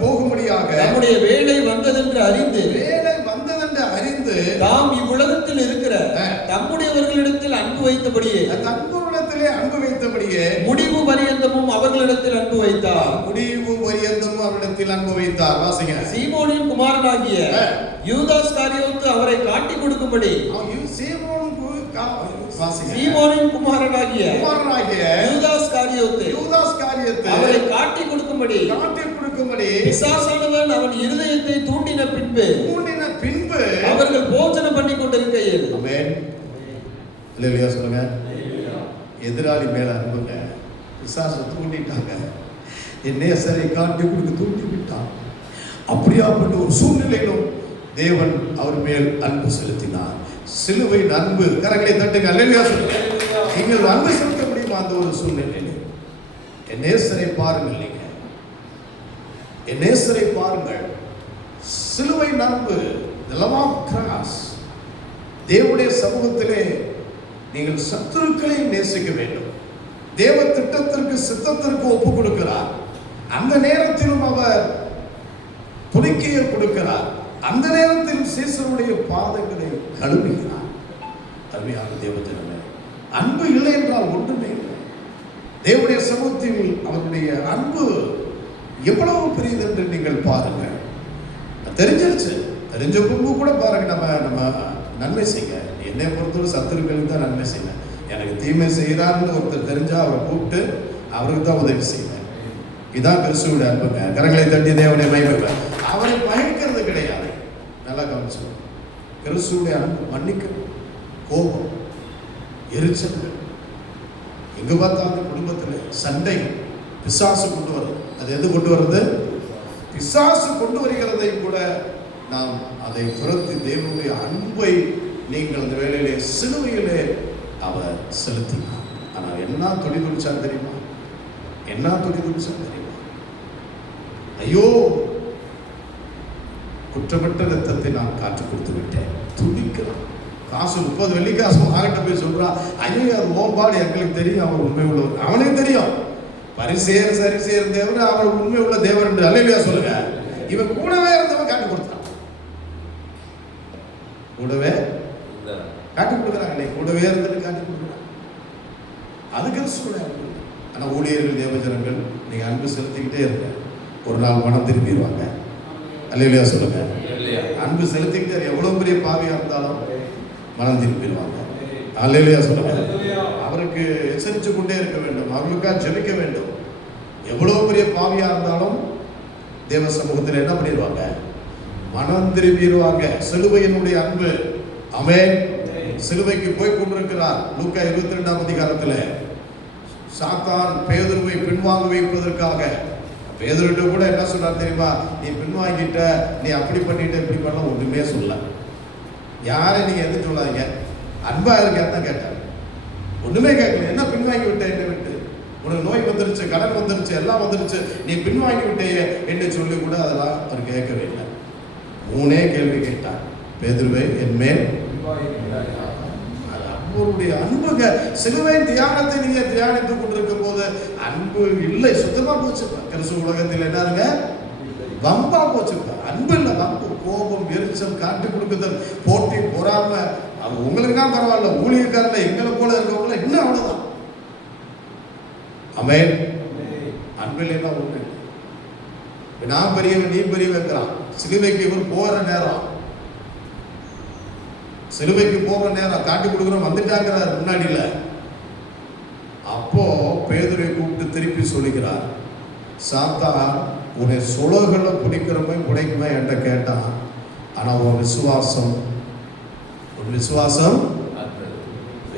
போகும்படியாக நம்முடைய வேலை வந்ததென்று அறிந்து தாம் இவ்வுலகத்தில் இருக்கிற தம்முடையவர்களிடத்தில் அன்பு வைத்தபடியே முடிவு பரியந்தமும் அவர்களிடத்தில் அன்பு வைத்தார். வாசிங்க. சீமோனின் குமாரனாகிய யூதாஸ் காரியோத்து அவரை காட்டிக் கொடுக்கும்படி, வாசிங்க. சீமோனின் குமாரனாகிய குமாரனாகிய யூதாஸ் காரியோத்து யூதாஸ் காரியத்தை அவரை காட்டிக் கொடுக்கும்படி காட்டிக் கொடுக்கும்படி பிசாசானவன் அவன் இருதயத்தை தூண்டின பின்பு அவர்கள் போஜனம் பண்ணி கொண்டிருக்கையில். ஆமென். அல்லேலூயா சொல்லுங்க. எதிராளி மேல அன்புங்க. பிசாசு தூண்டிட்டாங்க, என் நேசரை காட்டி கொடுக்க தூண்டி விட்டான். அப்படியாப்பட்ட ஒரு சூழ்நிலையிலும் தேவன் அவர் மேல் அன்பு செலுத்தினார். சிலுவையின் அன்பு. கரங்களை தட்டுங்க. அல்லேலூயா சொல்லுங்க. நீங்கள் அன்பு செலுத்த முடியுமா அந்த ஒரு சூழ்நிலையில்? என் நேசரை பாருங்கள், நீங்க என் நேசரை பாருங்கள். சிலுவையின் அன்பு, the love of cross. தேவனுடைய சமூகத்திலே நீங்கள் சத்துருக்களை நேசிக்க வேண்டும். தேவ திட்டத்திற்கு சித்தத்திற்கு ஒப்பு கொடுக்கிறார். அந்த நேரத்திலும் அவர் துணிக்கையை கொடுக்கிறார். அந்த நேரத்தில் சீசருடைய பாதங்களை கழுவுகிறார். அருமையான தேவஜனமே, அன்பு இல்லை என்றால் ஒன்றுமே இல்லை. தேவனுடைய சமூகத்தில் அவருடைய அன்பு எவ்வளவு பெரியது என்று நீங்கள் பாருங்கள். தெரிஞ்சிருச்சு, தெரிஞ்ச பின்பு கூட பாருங்க, நம்ம நன்மை செய்ய. என்னை பொறுத்தவரை சத்துருக்களுக்கு தான் நன்மை செய்வேன். எனக்கு தீமை செய்கிறான்னு ஒருத்தர் தெரிஞ்சா அவரை கூப்பிட்டு அவருக்கு தான் உதவி செய்வேன். இதான் கிறிஸ்துவோட அன்புங்க. கரங்களை தட்டி தேவனை மகிமைப்பேன். அவரை மன்னிக்கிறது கிடையாது. நல்லா கவனிச்சு, கிறிஸ்துவோட அன்பு மன்னிக்கணும். கோபம், எரிச்சல், எங்க பார்த்தாலும் குடும்பத்தில் சண்டை பிசாசு கொண்டு வருது. அது எது கொண்டு வருது? பிசாசு கொண்டு வருகிறதை கூட நாம் அதை துரத்தி தேவனுடைய அன்பை நீங்கள் அந்த வேளையிலே சிலுவையிலே அவர் செலுத்தினார். ஆனால் என்ன துடி துடிச்சார் தெரியுமா? என்ன துடி துடிச்சார் தெரியுமா? ஐயோ, குற்றமற்ற ரத்தத்தை நான் காற்று கொடுத்து விட்டேன். துடிக்கிறான். காசு 30 வெள்ளி காசு ஆகிட்ட போய் சொல்றான், ஐயோ அது ஓம்பாடு எங்களுக்கு தெரியும், அவர் உண்மை உள்ளவர். அவனுக்கு தெரியும் பரிசேர் சரிசேர் தேவன் அவர் உண்மை உள்ள தேவன் என்று. அல்லேலூயா சொல்லுங்க. இவன் கூடவே இருந்தவன் காட்டி கொடுத்தான். கூடவே காட்டி கொடுக்குறாங்க. கூடவே இருந்துட்டு காட்டி கொடுக்குறாங்க. அதுக்கு சொல்ல. ஆனா ஊழியர்கள், தேவஜனங்கள், நீங்க அன்பு செலுத்திக்கிட்டே இருங்க. ஒரு நாள் மனம் திரும்பிடுவாங்க. அல்லேலூயா சொல்லுங்க. அன்பு செலுத்திக்கிட்டே எவ்வளவு பெரிய பாவியா இருந்தாலும் மனம் திரும்பிடுவாங்க. அல்லேலூயா சொல்லுங்க. அவருக்கு எச்சரித்து கொண்டே இருக்க வேண்டும். அவர்களுக்காக ஜெபிக்க வேண்டும். எவ்வளவு பெரிய பாவியா இருந்தாலும் தேவ சமூகத்தில் என்ன பண்ணிடுவாங்க? மனம் திரும்பிடுவாங்க. சிலுவையினுடைய அன்பு. ஆமென். சிலுவைக்கு போய் கொண்டிருக்கிறார். லூக்கா 22ஆம் அதிகாரத்தில் சாத்தான் பேதுருவை பின்வாங்க வைப்பதற்காக பேதுருட்ட கூட என்ன சொல்றாரு தெரியுமா? நீ பின்வாங்கிட்ட, நீ அப்படி பண்ணிட்ட, இப்படி பண்ண ஒண்ணுமே சொல்ல. யாரை நீங்க எது சொல்லாதீங்க, அன்பா இருக்கான்னு தான் கேட்டார். ஒண்ணுமே கேட்கல. என்ன பின்வாங்கி விட்ட என்னை விட்டு? உனக்கு நோய் வந்துருச்சு, கடன் வந்துருச்சு, எல்லாம் வந்துருச்சு, நீ பின்வாங்கி விட்டேயே என்று சொல்லி கூட அதெல்லாம் அவர் கேட்கவே இல்லை. 3 கேள்வி கேட்டார். பேதுருவே, என் மேல் அவருடைய அன்புங்க. சிலுவை தியானத்தை நீங்க தியானித்துக் கொண்டிருக்கும் போது அன்பு இல்லை, சுத்தமா போச்சு. கிறிஸ்து உலகத்தில் என்னங்க வம்பா போச்சு. அன்பு இல்லை, வம்பு, கோபம், எரிச்சல், காட்டி கொடுக்குதல், போட்டி, பொறாம. அது உங்களுக்கு தான் பரவாயில்ல, ஊழியக்காரல எங்களை போல இருக்கவங்கள இன்னும் அவ்வளவுதான். ஆமென். அன்பில் என்ன ஒண்ணு, நான் பெரியவன் நீ பெரிய வைக்கிறான். சிலுவைக்கு இவர் போற நேரம், சிலுவைக்கு போகிற நேரம் காட்டி கொடுக்குறோம் வந்துட்டாங்கிறார் முன்னாடியில. அப்போ பேதுரை கூப்பிட்டு திருப்பி சொல்லுகிறார், சாத்தான் உன்னை சுழல்களை பிடிக்கிறமே பிடிக்குமே என்கிட்ட கேட்டான். ஆனா உன் விசுவாசம்,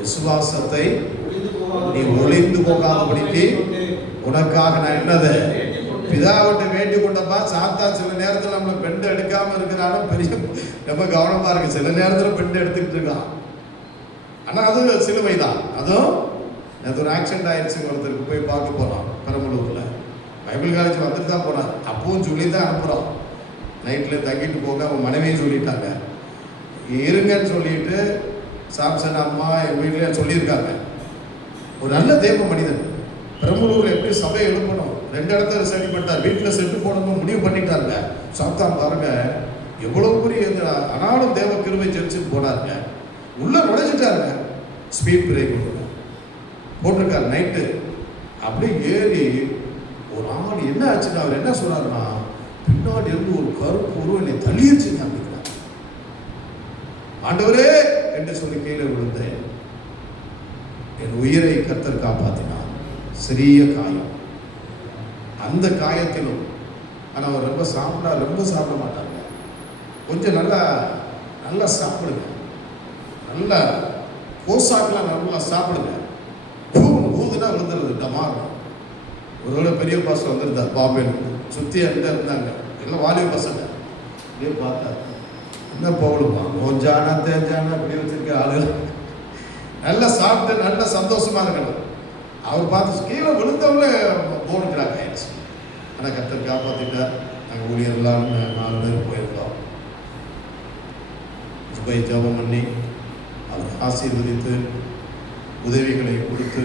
விசுவாசத்தை நீ ஒளிந்து போகாதபடிக்கு உனக்காக நான் என்னது பிதாவிட்ட வேண்டி கொண்டப்பா. சாத்தா சில நேரத்தில் நம்மளை பெண்டு எடுக்காம இருக்கிறாலும் பெரிய ரொம்ப கவனமா இருக்கு. சில நேரத்தில் பெண்டு எடுத்துக்கிட்டு இருக்கான். ஆனா அது சிலுவை தான். அதுவும் அது ஒரு ஆக்சிடென்ட் ஆயிடுச்சு. ஒருத்தருக்கு போய் பார்க்க போனோம் பெரம்பலூர்ல. பைபிள் காலேஜ் வந்துட்டு தான் போனார். அப்பவும் சொல்லி தான் அனுப்புறோம். நைட்ல தங்கிட்டு போக அவன் மனைவியும் சொல்லிட்டாங்க, இருங்கன்னு சொல்லிட்டு சாம்சன் அம்மா என் வீட்டுல சொல்லியிருக்காங்க. ஒரு நல்ல தேவ மனிதன். பெரம்பலூர்ல எப்படி சபை எழுப்பணும், 2 இடத்துல சரி பண்ணிட்டார். வீட்டில் செட்டு போடணும் முடிவு பண்ணிட்டாருங்க. சாத்தான் பாருங்க எவ்வளவு பெரிய ஆனாலும் தேவ கிருபை ஜெயிச்சுட்டு போனாருங்க. உள்ள நுழைஞ்சிட்டாருங்க. ஸ்பீட் பிரேக் போட்டிருக்காரு நைட்டு. அப்படியே ஏறி ஒரு ஆள் என்ன ஆச்சுன்னா அவர் என்ன சொன்னாருன்னா, பின்னாடி இருந்து ஒரு கருப்பு உருவம் என்னை தள்ளிடுச்சுங்க அப்படிங்கிறார். ஆண்டவரே என்று சொல்லி கீழே விழுந்தேன். என் உயிரை கர்த்தர் காப்பாற்றினார். சிறிய காயம். அந்த காயத்திலும் ஆனால் அவர் ரொம்ப சாப்பிட மாட்டாங்க. கொஞ்சம் நல்லா சாப்பிடுங்க, நல்லா கோசாக்கெலாம் நல்லா சாப்பிடுங்க. ஊதுனா விழுந்துருது டமார். ஒருவேளை பெரிய பாஸ்டர் வந்திருந்தார் பாம்பேல, சுற்றி அங்கே இருந்தாங்க, எல்லாம் வாலிப பசங்க. அப்படியே பார்த்தார், என்ன பவுலுமா கொஞ்சானா தேஞ்சானா இப்படி வச்சிருக்க ஆளுகள், நல்லா சாப்பிட்டு நல்லா சந்தோஷமா இருக்கணும். அவர் பார்த்து கீழே விழுந்தவங்களே போனுக்கிறாங்க ஆயிடுச்சு. ஆனால் கர்த்தர் காப்பாற்றிட்டார். நாங்கள் ஊழியர்லாம் 4 பேர் போயிருந்தோம். போய் ஜெபம் பண்ணி அவர் ஆசீர்வதித்து உதவிகளை கொடுத்து,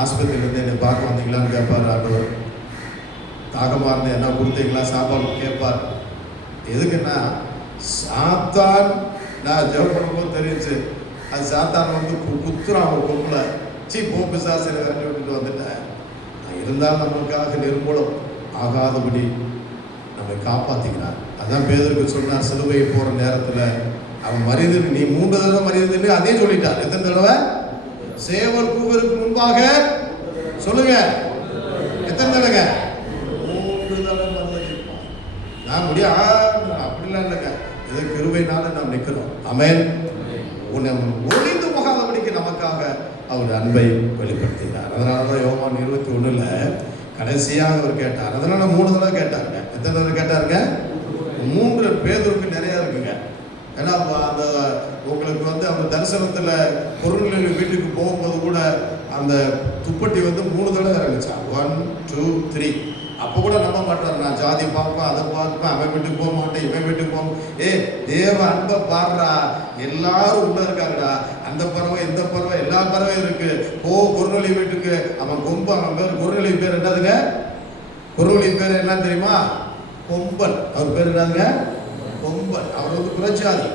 ஆஸ்பத்திரியிலேருந்து என்னை பார்க்க வந்தீங்களான்னு கேட்பார் ஆண்டவர். தாகமாக இருந்து என்ன கொடுத்தீங்களா சாப்பாடு கேட்பார். எதுக்குன்னா சாத்தான், நான் ஜெபம் பண்ணும்போது தெரிஞ்சு அது சாத்தான் வந்து குத்துறான் ஒரு கொம்பில். பிசாசில் விரட்டி விட்டுட்டு வந்துட்டேன். இருந்தால் நம்மளுக்காக நிர்மூலம் ஆகாதபடி நம்மை காப்பாற்றிக்கிறார். அதான் பேதருக்கு சொன்னார் சிலுவையை போகிற நேரத்தில், அவன் மரியாதை நீ 3 தடவை மரியாதை அதே சொல்லிட்டார். எத்தனை தடவை? சேவல் கூவருக்கு முன்பாக சொல்லுங்க, எத்தனை தடவைங்க? 3 தடவை மரியாதை. நான் அப்படிலாம் இல்லைங்க, ஏதோ கிருபையினால நாம் நிற்கிறோம். ஆமென். உன்னை ஒளிந்து போகாதபடிக்கு நமக்காக அவர் அன்பை வெளிப்படுத்தினார். அதனால தான் யோவான் 21 கடைசியாக அவர் கேட்டார். அதனால 3 தடவை கேட்டாருங்க. எத்தனை தடவை கேட்டாருங்க? 3. பேதுருக்கு நிறையா இருக்குங்க. ஏன்னா அந்த உங்களுக்கு வந்து அந்த தரிசனத்தில் பொருள்களின் வீட்டுக்கு போகும்போது கூட அந்த துப்பட்டி வந்து 3 தடவை இறங்குச்சா. 1 2 3. அப்போ கூட நம்ப மாட்டார். நான் ஜாதி பார்ப்பேன், அதை பார்ப்பேன், அவன் வீட்டுக்கு போக மாட்டேன், இவன் வீட்டுக்கு போக. தேவ அன்பை பாடுறா, எல்லாரும் உள்ள இருக்காங்கடா. அந்த பறவை இந்த பறவை எல்லா பறவையும் இருக்கு. குறுநொலி வீட்டுக்கு அவன் கொம்பு, அவன் பேர் குறுநொலி பேர் என்னதுங்க? குறுநொலி பேர் என்ன தெரியுமா? கொம்பன். அவர் பேர் என்னதுங்க? கொம்பன். அவர் வந்து புரட்சாதி.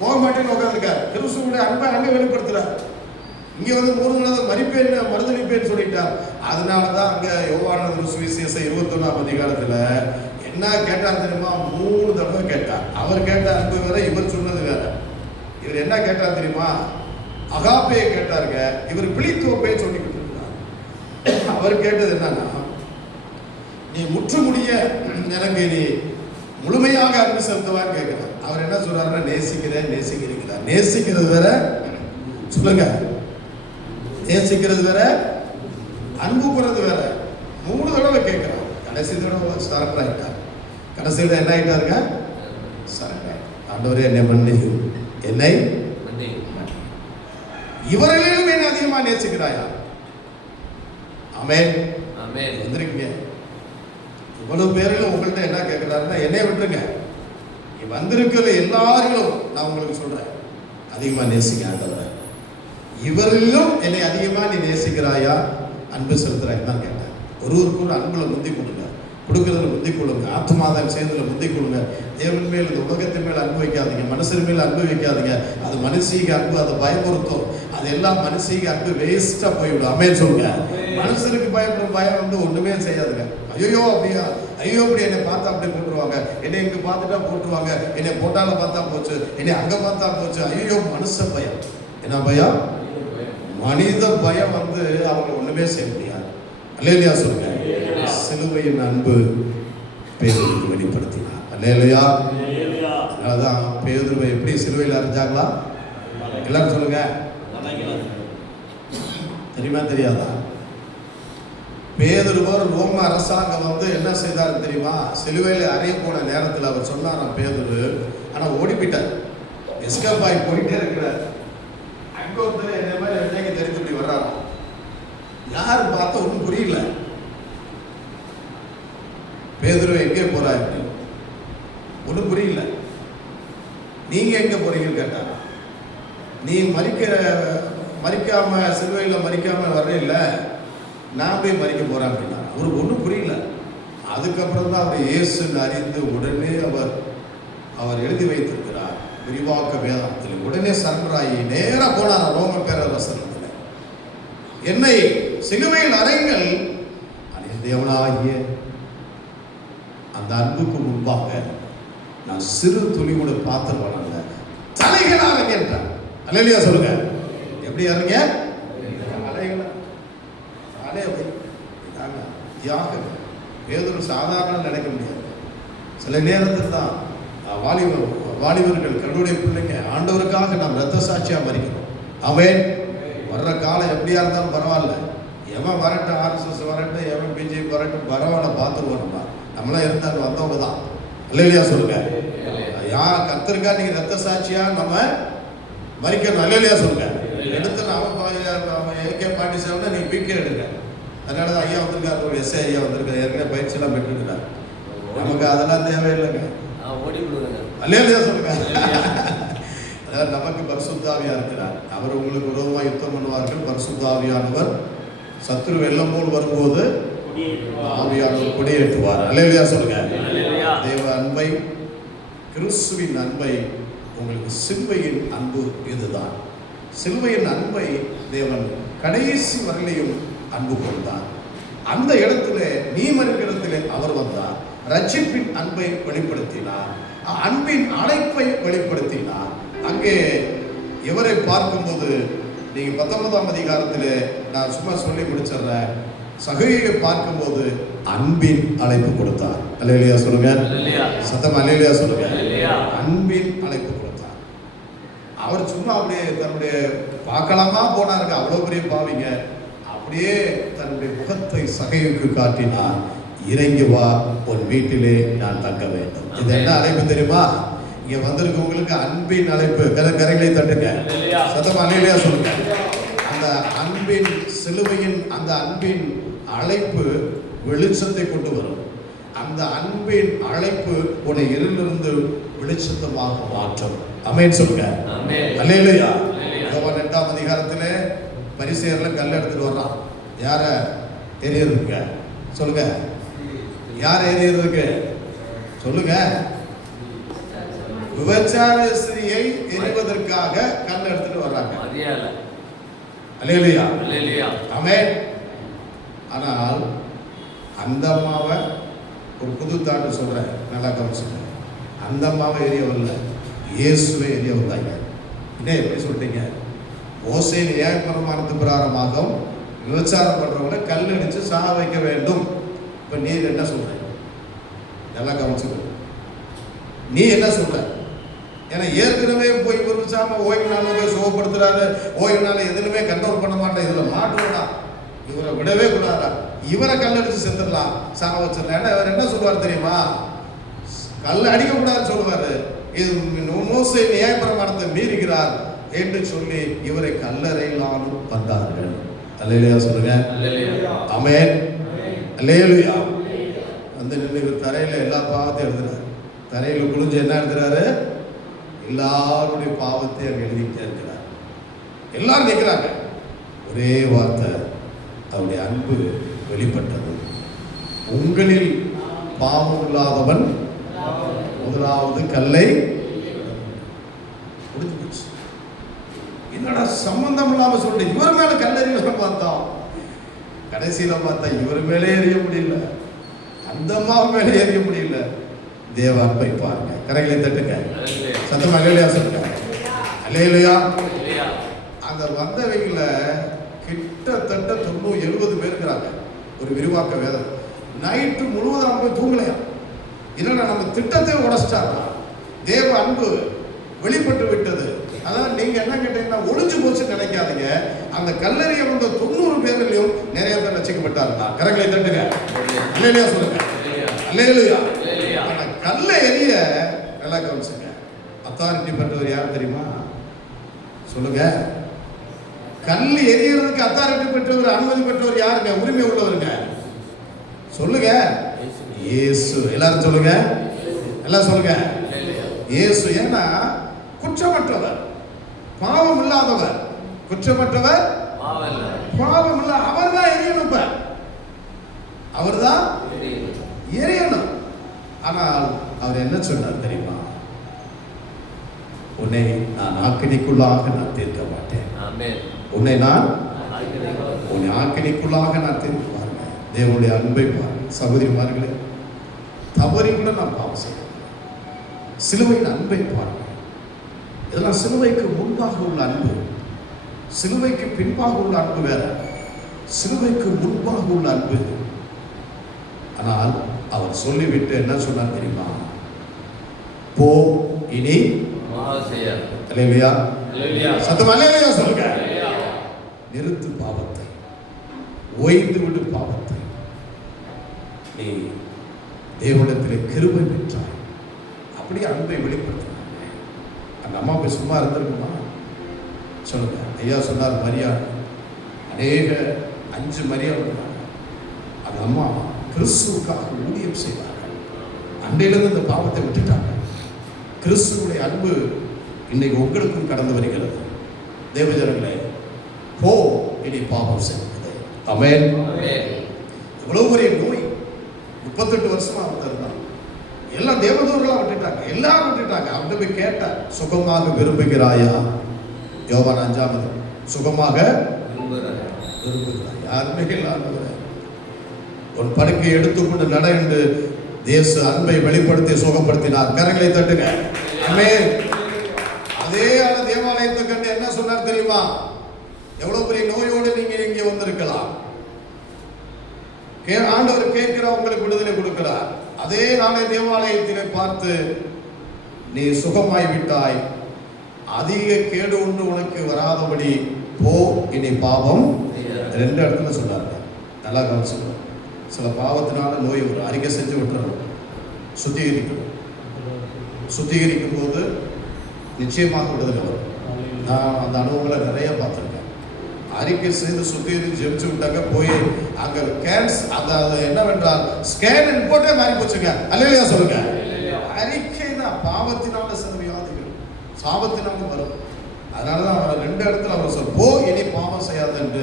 போக மாட்டேன்னு உட்காந்துருக்கார். கிறிஸ்துவோட அன்பை அங்கே வெளிப்படுத்துறார். இங்கே வந்து 3 தடவை மறிப்பேன் மறுதளிப்பேன்னு சொல்லிட்டார். அதனால தான் அங்கே யோவான் சுவிசேஷம் 21ஆம் அதிகாரத்தில் என்ன கேட்டார் தெரியுமா? 3 தடவை கேட்டார். அவர் கேட்ட அன்பு வேற, இவர் சொன்னது வேற. இவர் என்ன கேட்டார் தெரியுமா? அகாப்பையை கேட்டாருங்க. இவர் பிளித்தோப்பை சொல்லிக்கிட்டு இருக்கிறார். அவர் கேட்டது என்னன்னா, நீ முற்று முடிய எனக்கு நீ முழுமையாக அன்பு செலுத்துவான்னு கேட்கிறார். அவர் என்ன சொல்றாருன்னா, நேசிக்கிறீங்களா? நேசிக்கிறது வேற, சொல்லுங்க, நேசிக்கிறது வேற, அன்பு கூறது வேற. 3 தடவை கேட்கிறார். கடைசி தடவை சரண்டர் ஆயிட்டார். கடைசியில் என்ன ஆயிட்டாருங்க? சரண்டர். ஆண்டவரே என்னை மன்னியும், என்னை இவர்களிலும் என்ன அதிகமா நேசிக்கிறாயா? ஆமென். வந்திருக்கீங்க இவ்வளவு பேரிலும் உங்கள்கிட்ட என்ன கேட்கிறாருன்னா, என்னை விட்டுருங்க, நீ வந்திருக்கிற எல்லாரிலும் நான் உங்களுக்கு சொல்றேன், அதிகமா நேசிக்க ஆண்டவரை. இவரிலும் என்னை அதிகமா நீ நேசிக்கிறாயா, அன்பு செலுத்துறாய் தான் கேட்டேன். ஒருவருக்கும் அன்புல முந்தி கொடுங்க, கொடுக்கறதுல முந்தி கொள்ளுங்க, ஆத்மாதான் சேர்ந்துல முந்தி கொள்ளுங்க. தேவன் மேல், இந்த உலகத்தின் மேல் அன்பு வைக்காதீங்க, மனுஷன் மேல் அன்பு வைக்காதீங்க. அது மனுஷீக அன்பு, அதை பயமுறுத்தும். அது எல்லாம் மனுஷீக அன்பு வேஸ்டா போய்விடும். ஆமென் சொல்லுங்க. மனுஷனுக்கு பயப்படும் பயம் வந்து ஒண்ணுமே செய்யாதுங்க. ஐயோ அப்படியா, ஐயோ அப்படி என்னை பார்த்தா அப்படி போட்டுருவாங்க, என்னை இங்க பார்த்துட்டா போட்டுருவாங்க, என்னை போட்டால பார்த்தா போச்சு, என்னை அங்க பார்த்தா போச்சு. ஐயோ மனுஷ பயம். என்ன பயம்? மனித பயம் வந்து அவங்க ஒண்ணுமே செய்ய முடியாது. அல்லேலூயா சொல்லுங்க. சிலுவையின் அன்பு பேதுருக்கு வெளிப்படுத்தினார். அல்லேலூயா. அதனாலதான் பேதுருவை எப்படி சிலுவையில் அறைஞ்சாங்களா? எல்லாரும் சொல்லுங்க. தெரியுமா தெரியாதா? பேதுருவர் ரோம அரசாங்கம் வந்து என்ன செய்தார் தெரியுமா? சிலுவையில் அறைய போன நேரத்தில் அவர் சொன்னாராம் பேதுரு, ஆனா ஓடி போயிட்டார். எஸ்கேப் ஆகி போயிட்டே இருக்கிறார். அங்க ஒருத்தர் என்ன மாதிரி என்னைக்கு தெரிஞ்சு இப்படி வர்றாராம். யாரு பார்த்தா ஒன்றும் புரியல. பேதுருவை எங்கே போறாரு ஒன்றும் புரியல. நீங்க எங்க போறீங்கன்னு கேட்டாரா? நீ மறிக்காம சிலுவையில் மறிக்காம வர்ற இல்லை, நான் போய் மறிக்க போறேன் அப்படின்னா அவருக்கு ஒன்றும் புரியல. அதுக்கப்புறம் தான் அவர் இயேசுன்னு அறிந்து உடனே அவர் எழுதி வைத்திருக்கிறார் விரிவாக்க வேதாந்தத்தில். உடனே சரணராகி நேராக போனார் ரோம பேரரசனத்தில். என்னை சிலுவையில் அறைங்கள், தேவனாகிய அந்த அன்புக்கு முன்பாக நான் சிறு துளி கூட பாத்திரம் அல்ல, தலைகள் அறைங்க என்றார். அல்லேலூயா சொல்லுங்க. எப்படி அறைங்க? தியாகங்கள். பேதுரு சாதாரண நினைக்க முடியாது. சில நேரத்தில் தான் வாலிபர்கள் கருடைய பிள்ளைங்க ஆண்டவருக்காக நாம் இரத்த சாட்சியா மறிக்கிறோம். அவன் வர்ற காலம் எப்படியா இருந்தாலும் பரவாயில்ல, எவன் வரட்டும், RSS வரட்டும், எவன் BJP வரட்டும், பரவாயில்ல, பார்த்துருவோம். நம்மளாம் இருந்தால் வந்தவங்க தான். அல்லேலூயா சொல்லுங்க. கர்த்தருக்கா நீங்க ரத்த சாட்சியா நம்ம மறிக்கணும். அல்லேலூயா சொல்லுங்க. எடுத்து அவன் AK-47 நீங்க PK எடுங்க. அதனால தான் ஐயா வந்திருக்காரு, ஒரு SA ஐயா வந்திருக்காரு, ஏற்கனவே பயிற்சியெல்லாம் பெற்றுக்கிறார். நமக்கு அதெல்லாம் தேவையில்லைங்க. அல்லேலூயா சொல்லுங்க. அதாவது நமக்கு பரிசுத்த ஆவியா இருக்கிறார். அவர் உங்களுக்கு விரோதமாக யுத்தம் பண்ணுவார்கள். பரிசுத்த ஆவியானவர் சத்துரு வெள்ளம் போல் வரும்போது ஆவியானவர் கொடியேற்றுவார். அல்லேலூயா சொல்லுங்க. தேவ அன்பை, கிறிஸ்துவின் அன்பை, உங்களுக்கு சிலுவையின் அன்பு இதுதான். சிலுவையின் அன்பை தேவன் கடைசி வரையிலையும் அன்பு கொண்டார். அந்த இடத்துல நீ மறுக்கிறத்திலே அவர் வந்தார். ரட்சிப்பின் அன்பை வெளிப்படுத்தினார், அன்பின் அழைப்பை வெளிப்படுத்தினார். அங்கே இவரை பார்க்கும்போது நீங்க 19ஆம் அதிகாரத்தில் நான் சும்மா சொல்லி முடிச்சிடுறேன். சகோதரியை பார்க்கும்போது அன்பின் அழைப்பு கொடுத்தார். அல்லேலூயா சொல்லுங்க. சத்தம் அல்லேலூயா சொல்லுங்க. அன்பின் அழைப்பு கொடுத்தார். அவர் சும்மா அப்படியே தன்னுடைய பார்க்கலாமா போனாருங்க, அவ்வளோ பெரிய பாவிங்க. அப்படியே தன்னுடைய முகத்தை சகைவுக்கு காட்டினார். இறங்கி வா, உன் வீட்டிலே நான் தங்க வேண்டும். இது என்ன அழைப்பு தெரியுமா? இங்க வந்திருக்கவங்களுக்கு அன்பின் அழைப்பு. கரைகளை தட்டுங்க. சத்தமா அல்லேலூயா சொல்லுங்க. அந்த அன்பின் சிலுவையின் அந்த அன்பின் அழைப்பு வெளிச்சத்தை கொண்டு வரும். அந்த அன்பின் அழைப்பு உன்னை இருளிலிருந்து வெளிச்சத்தமாக மாற்றும். ஆமென் சொல்லுங்க. அல்லேலூயா. யோவான் 8ஆம் அதிகாரத்திலே பரிசேயர்கள் கல் எடுத்துட்டு வர்றான். யார எரியறதுக்கு சொல்லுங்க. யார் எரியறதுக்கு சொல்லுங்க. விபச்சார ஸ்திரியை எரிவதற்காக கல் எடுத்துட்டு வர்றாங்க. அல்லேலூயா. ஆமென். ஆனால் அந்த அம்மாவை ஒரு புது தாட்டு சொல்றேன், நல்லா கவனிச்சுங்க. அந்த அம்மாவை எரியவில்லை, இயேசுவை எரிய வந்தாங்க. என்ன எப்படி சொல்லிட்டீங்க? மோசே நியாயப்பிரமாணத்து பிரகாரமாக விபச்சாரம் பண்றவங்களை கல் அடிச்சு சாக வைக்க வேண்டும். இப்ப நீ என்ன சொல்ற? நல்லா கவனிச்சுக்க. நீ என்ன சொல்ற? ஏன்னா ஏற்கனவே போய் விபச்சாரம் ஓய்வு நாள் போய் சுகப்படுத்துறாரு, ஓய்வு நாள் எதுவுமே கண்ட்ரோல் பண்ண மாட்டேன், இதுல மாட்டுவா, இவரை விடவே கூடாதா, இவரை கல் அடிச்சு செத்துடலாம், சாக வச்சிடலாம். இவர் என்ன சொல்லுவார் தெரியுமா? கல் அடிக்க கூடாதுன்னு சொல்லுவாரு. இது மோசே நியாயப்பிரமாணத்தை மீறுகிறார் என்று சொல்லி இவரை கல்லறையிலானும் வந்தார்கள். அல்லேலூயா சொல்லுங்க. ஆமென். அல்லேலூயா. வந்து நின்று தரையில எல்லா பாவத்தையும் எழுதுறாரு. தரையில குளிஞ்சு என்ன எழுதுறாரு? எல்லாருடைய பாவத்தையும் அங்கே எழுதிக்கிட்டே இருக்கிறார். எல்லாரும் நிற்கிறாங்க. ஒரே வார்த்தை, அவருடைய அன்பு வெளிப்பட்டது. உங்களில் பாவம் இல்லாதவன் முதலாவது கல்லை. முடிஞ்சு போச்சு. என்னடா சம்பந்தம் இல்லாம சொல்லிட்டு இவர் மேல கல்லெறிய பார்த்தோம். கடைசியில பார்த்தா இவர் மேலே எறிய முடியல, அந்த அம்மா மேலே எறிய முடியல. தேவ அன்பை பாருங்க. கரைகளை தட்டுங்க. சத்தம் அல்லேலூயா சொல்லுங்க. அல்லேலூயா. அந்த வந்தவைகள கிட்டத்தட்ட 90-70 பேர் இருக்கிறாங்க. ஒரு விரிவாக்க வேதம். நைட்டு முழுவதும் அவங்க போய் தூங்கலையா? இல்லைன்னா நம்ம திட்டத்தை உடைச்சிட்டாங்க. தேவ அன்பு வெளிப்பட்டு விட்டது. அதாவது நீங்க என்ன கேட்டீங்கன்னா ஒளிஞ்சு போச்சு நினைக்காதீங்க. அந்த கல்லறையை வந்த 90 பேர்லையும் நிறைய பேர் ரசிக்கப்பட்டாருன்னா கரங்களை தட்டுங்க. அல்லேலூயா சொல்லுங்க. அல்லேலூயா. அந்த கல்லை எரிய நல்லா கவனிச்சுங்க. அத்தாரிட்டி பெற்றவர் யார் தெரியுமா? சொல்லுங்க. கல் எரியறதுக்கு அத்தாரிட்டி பெற்றவர், அனுமதி பெற்றவர் யாருங்க? உரிமை உள்ளவருங்க. சொல்லுங்க. இயேசு. எல்லாரும் சொல்லுங்க. எல்லாம் சொல்லுங்க. இயேசு. ஏன்னா குற்றமற்றவர், பாவம் இல்லாதவர். குற்றமற்றவர், பாவம் இல்ல. அவர் தான் எரியணும். அவர் தான் எரியணும். ஆனால் அவர் என்ன சொன்னார் தெரியுமா? உன்னை நான் ஆக்கினைக்குள்ளாக நான் தீர்க்க மாட்டேன். உன்னை நான் உன்னை ஆக்கினைக்குள்ளாக நான் தீர்க்க பாருங்க. தேவனுடைய அன்பை பாருங்க. சகோதரிமார்களே, தவறி கூட நான் பாவம் செய்ய. சிலுவையின் அன்பை பாருங்க. இதெல்லாம் சிலுவைக்கு முன்பாக உள்ள அன்பு. சிலுவைக்கு பின்பாக உள்ள அன்பு வேற. சிலுவைக்கு முன்பாக உள்ள அன்பு. ஆனால் அவர் சொல்லிவிட்டு என்ன சொன்னார் தெரியுமா? போ இனி அல்லேலூயா, சத்தம் அல்லேலூயா சொல்லுங்க. நிறுத்து பாவத்தை, ஓய்ந்து விடு பாவத்தை, நீ தேவனிடத்திலே கிருபை பெற்றாய். அப்படியே அன்பை வெளிப்படுத்தினாங்க. அந்த அம்மா போய் சும்மா இருந்திருக்குமா? சொல்லுங்க. ஐயா சொன்னார் மரியா, அநேக 5 மரியா இருந்தாங்க. அந்த அம்மா கிறிஸ்துவுக்காக ஊழியம் செய்வார்கள். அன்றையிலிருந்து இந்த பாவத்தை விட்டுட்டாங்க. கிறிஸ்துவுடைய அன்பு இன்னைக்கு உங்களுக்கும் கடந்து வருகிறது. தேவஜனங்களே, போ இனி பாவம் செய்வது. ஆமென். இவ்வளவு பெரிய நோய் 38 வருஷமா அவர் இருந்தார். எல்லாம் தேவதூர்களா விட்டுட்டாங்க, எல்லாரும் விட்டுட்டாங்க. அவன் போய் கேட்டார், சுகமாக விரும்புகிறாயா? யோவான் 5 சுகமாக விரும்புகிறாய்? யாருமே இல்லாதவர ஒரு படுக்கை எடுத்துக்கொண்டு நட என்று தேச அன்பை வெளிப்படுத்தி சுகப்படுத்தினார். கரங்களை தட்டுங்க. ஆமென். அதே ஆள தேவாலயத்தை கண்டு என்ன சொன்னார் தெரியுமா? எவ்வளவு பெரிய நோயோடு நீங்க இங்கே வந்திருக்கலாம், ஆண்டவர் கேட்கிற உங்களுக்கு விடுதலை கொடுக்கிறார். அதே நாளை தேவாலயத்திலே பார்த்து, நீ சுகமாய் விட்டாய், அதிக கேடு ஒன்று உனக்கு வராதபடி போ இனி பாவம். 2 இடத்துல சொன்னாங்க. நல்லா கவனிச்சுக்கணும். சில பாவத்தினால நோய் வரும், அறிக்கை செஞ்சு விட்டுறணும், சுத்திகரிக்கணும். சுத்திகரிக்கும் போது நிச்சயமாக விடுதலை வரும். நான் அந்த அனுபவங்களை நிறைய பார்த்துருக்கேன். அறிக்கை செய்து சுத்திகரித்து ஜெபிச்சு விட்டாங்க, போய் அங்க அது என்னவென்றால் ஸ்கேன் ரிப்போர்ட்டே மாறி போச்சுங்க. அல்லேலூயா சொல்லுங்க. அறிக்கை தான் பாவத்தினால சில வியாதிகள் சாபத்தினால வரும். அதனாலதான் அவர் 2 இடத்துல அவர் சொல்ல, போ இனி பாவம் செய்யாது என்று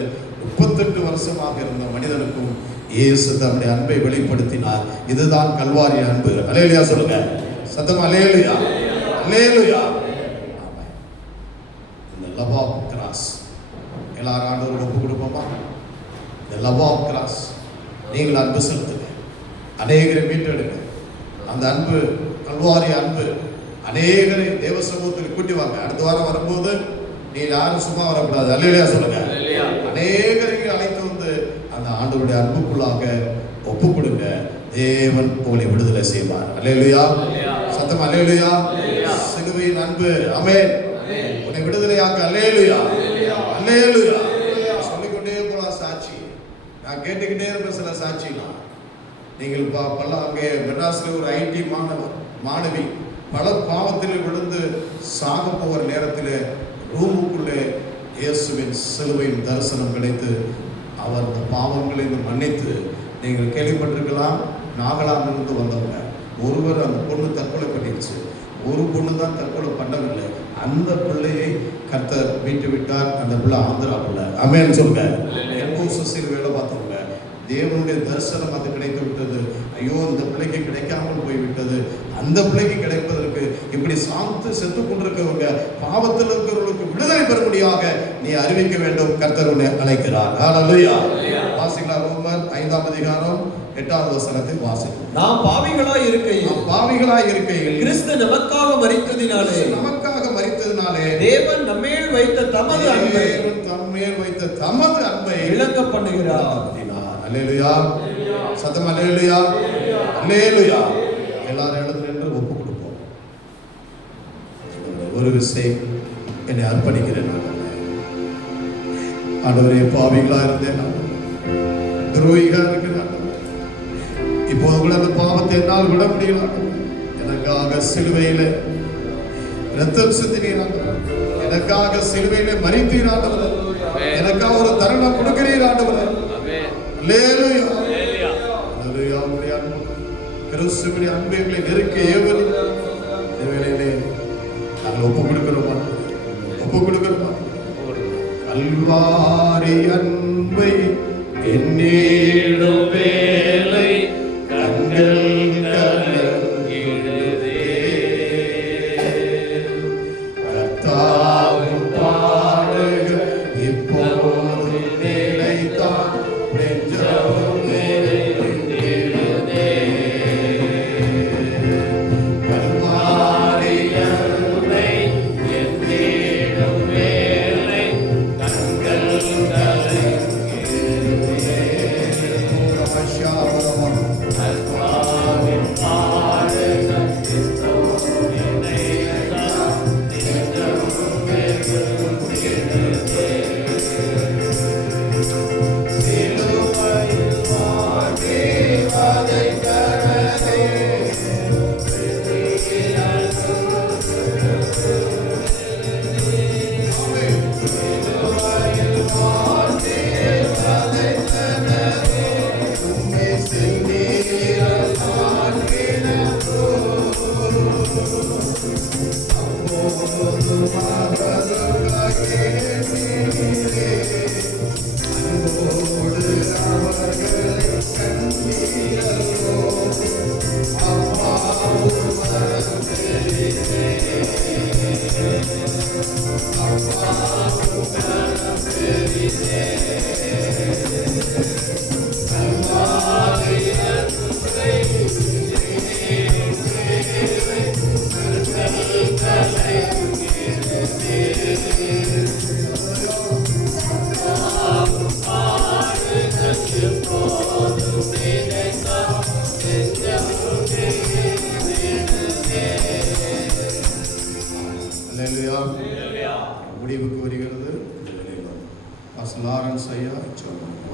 38 வருஷமாக இருந்த மனிதனுக்கும் இயேசு தன்னுடைய அன்பை வெளிப்படுத்தினார். இதுதான் கல்வாரி அன்பு. அல்லேலூயா சொல்லுங்க. சத்தமா அல்லேலூயா, அல்லேலூயா. இந்த லவ் ஆஃப் கிராஸ் எல்லாரும் ஆண்டவருக்கு ஒப்பு கொடுப்போமா? இந்த லவ் ஆஃப் கிராஸ் நீங்கள் அன்பு செலுத்துங்க, அநேகரை மீட்டெடுங்க. அந்த அன்பு, கல்வாரி அன்பு, அநேகரை தேவ சமூகத்துக்கு கூட்டி வாங்க. அடுத்த வாரம் வரும்போது நீ யாரும் சும்மா வரக்கூடாது. அல்லேலூயா சொல்லுங்க. அநேகரை அழைத்து வந்து அந்த ஆண்டவருடைய அன்புக்குள்ளாக ஒப்பு கொடுங்க. தேவன் உங்களை விடுதலை செய்வார். அல்லேலூயா, சத்தம் அல்லேலூயா. சிலுவையின் அன்பு. ஆமென். உன்னை விடுதலையாக்க. அல்லேலூயா, அல்லேலூயா. சொல்லிக்கொண்டே போலாம் சாட்சி. நான் கேட்டுக்கிட்டே இருப்பேன் சில சாட்சிலாம். நீங்கள் பல அங்கே மெட்ராஸ்ல ஒரு ஐடி மாணவி பல பாவத்தில் விழுந்து சாக போகிற நேரத்தில் ரூமுக்குள்ளே இயேசுவின் சிலுவையின் தரிசனம் கிடைத்து அவர் அந்த பாவங்களை மன்னித்து, நீங்கள் கேள்விப்பட்டிருக்கலாம், நாகாலாந்திலிருந்து வந்தவங்க ஒருவர் அந்த பொண்ணு தற்கொலை பண்ணிடுச்சு. ஒரு பொண்ணு தான் தற்கொலை பண்ணவில்லை. அந்த பிள்ளையை கர்த்தர் மீட்டு விட்டார். அந்த பிள்ளை ஆந்திரா பிள்ளை. ஆமென் சொல்லுங்க. என்கோசஸில் வேலை பார்த்தவங்க தேவனுடைய தரிசனம் அது கிடைத்து விட்டது. ஐயோ, இந்த பிள்ளைக்கு கிடைக்காமல் போய்விட்டது. அந்த பிள்ளைக்கு கிடைப்பதற்கு இப்படி சாந்து செத்து கொண்டிருக்கிறவங்க, பாவத்தில் இருக்கிறவர்களுக்கு விடுதலை பெறும்படியாக நீ அறிவிக்க வேண்டும். கர்த்தர் உன்னை அழைக்கிறார். ஹல்லேலூயா. வாசிக்கலாம். ரோமர் 5ஆம் அதிகாரம் 8வது வசனத்தை வாசிக்கலாம். நாம் பாவிகளாய் இருக்கையில் கிறிஸ்து நமக்காக மரித்ததினாலே தேவன் நம்மேல் வைத்த தமது அன்பை விளங்க பண்ணுகிறார். அல்லேலூயா, சத்தம் அல்லேலூயா, அல்லேலூயா. எல்லாரும் எழுந்து நின்று ஒப்பு கொடுப்போம். ஒரு விஷயம் என்னை அர்ப்பணிக்கிறேன். ஆண்டவரே, பாவிகளா இருந்தேன், துரோகிகளா இருக்கிறேன். இப்போது கூட அந்த பாவத்தை என்னால் விட முடியல. எனக்காக சிலுவையிலே ரத்தம் சிந்தினீர், எனக்காக சிலுவையிலே மரித்தீர் ஆண்டவரே. எனக்காக ஒரு தருணம் கொடுக்கிறீர் ஆண்டவரே. அல்லேலூயா, அல்லேலூயா. உம்முடைய அன்பு, கிறிஸ்துவின் அன்பை எங்களை நெருக்க ஏவல். இந்த வேளையிலே நாங்கள் ஒப்பு கொடுக்கிறோமா? கல்வாரி அன்பை என்னிடம் வேலை கண்கள் கலங்கிடுதே. கர்த்தாவின் பாடுக இப்போது நிலைத்தான் நெஞ்சம் நிறைந்திடுதே. கல்வாரி அன்பை என்னிடம் வேலை கண்கள் கலங்கிடுதே. முடிவுக்கு வருகிறது. லாரன்ஸ் ஐயா சொல்லுங்க.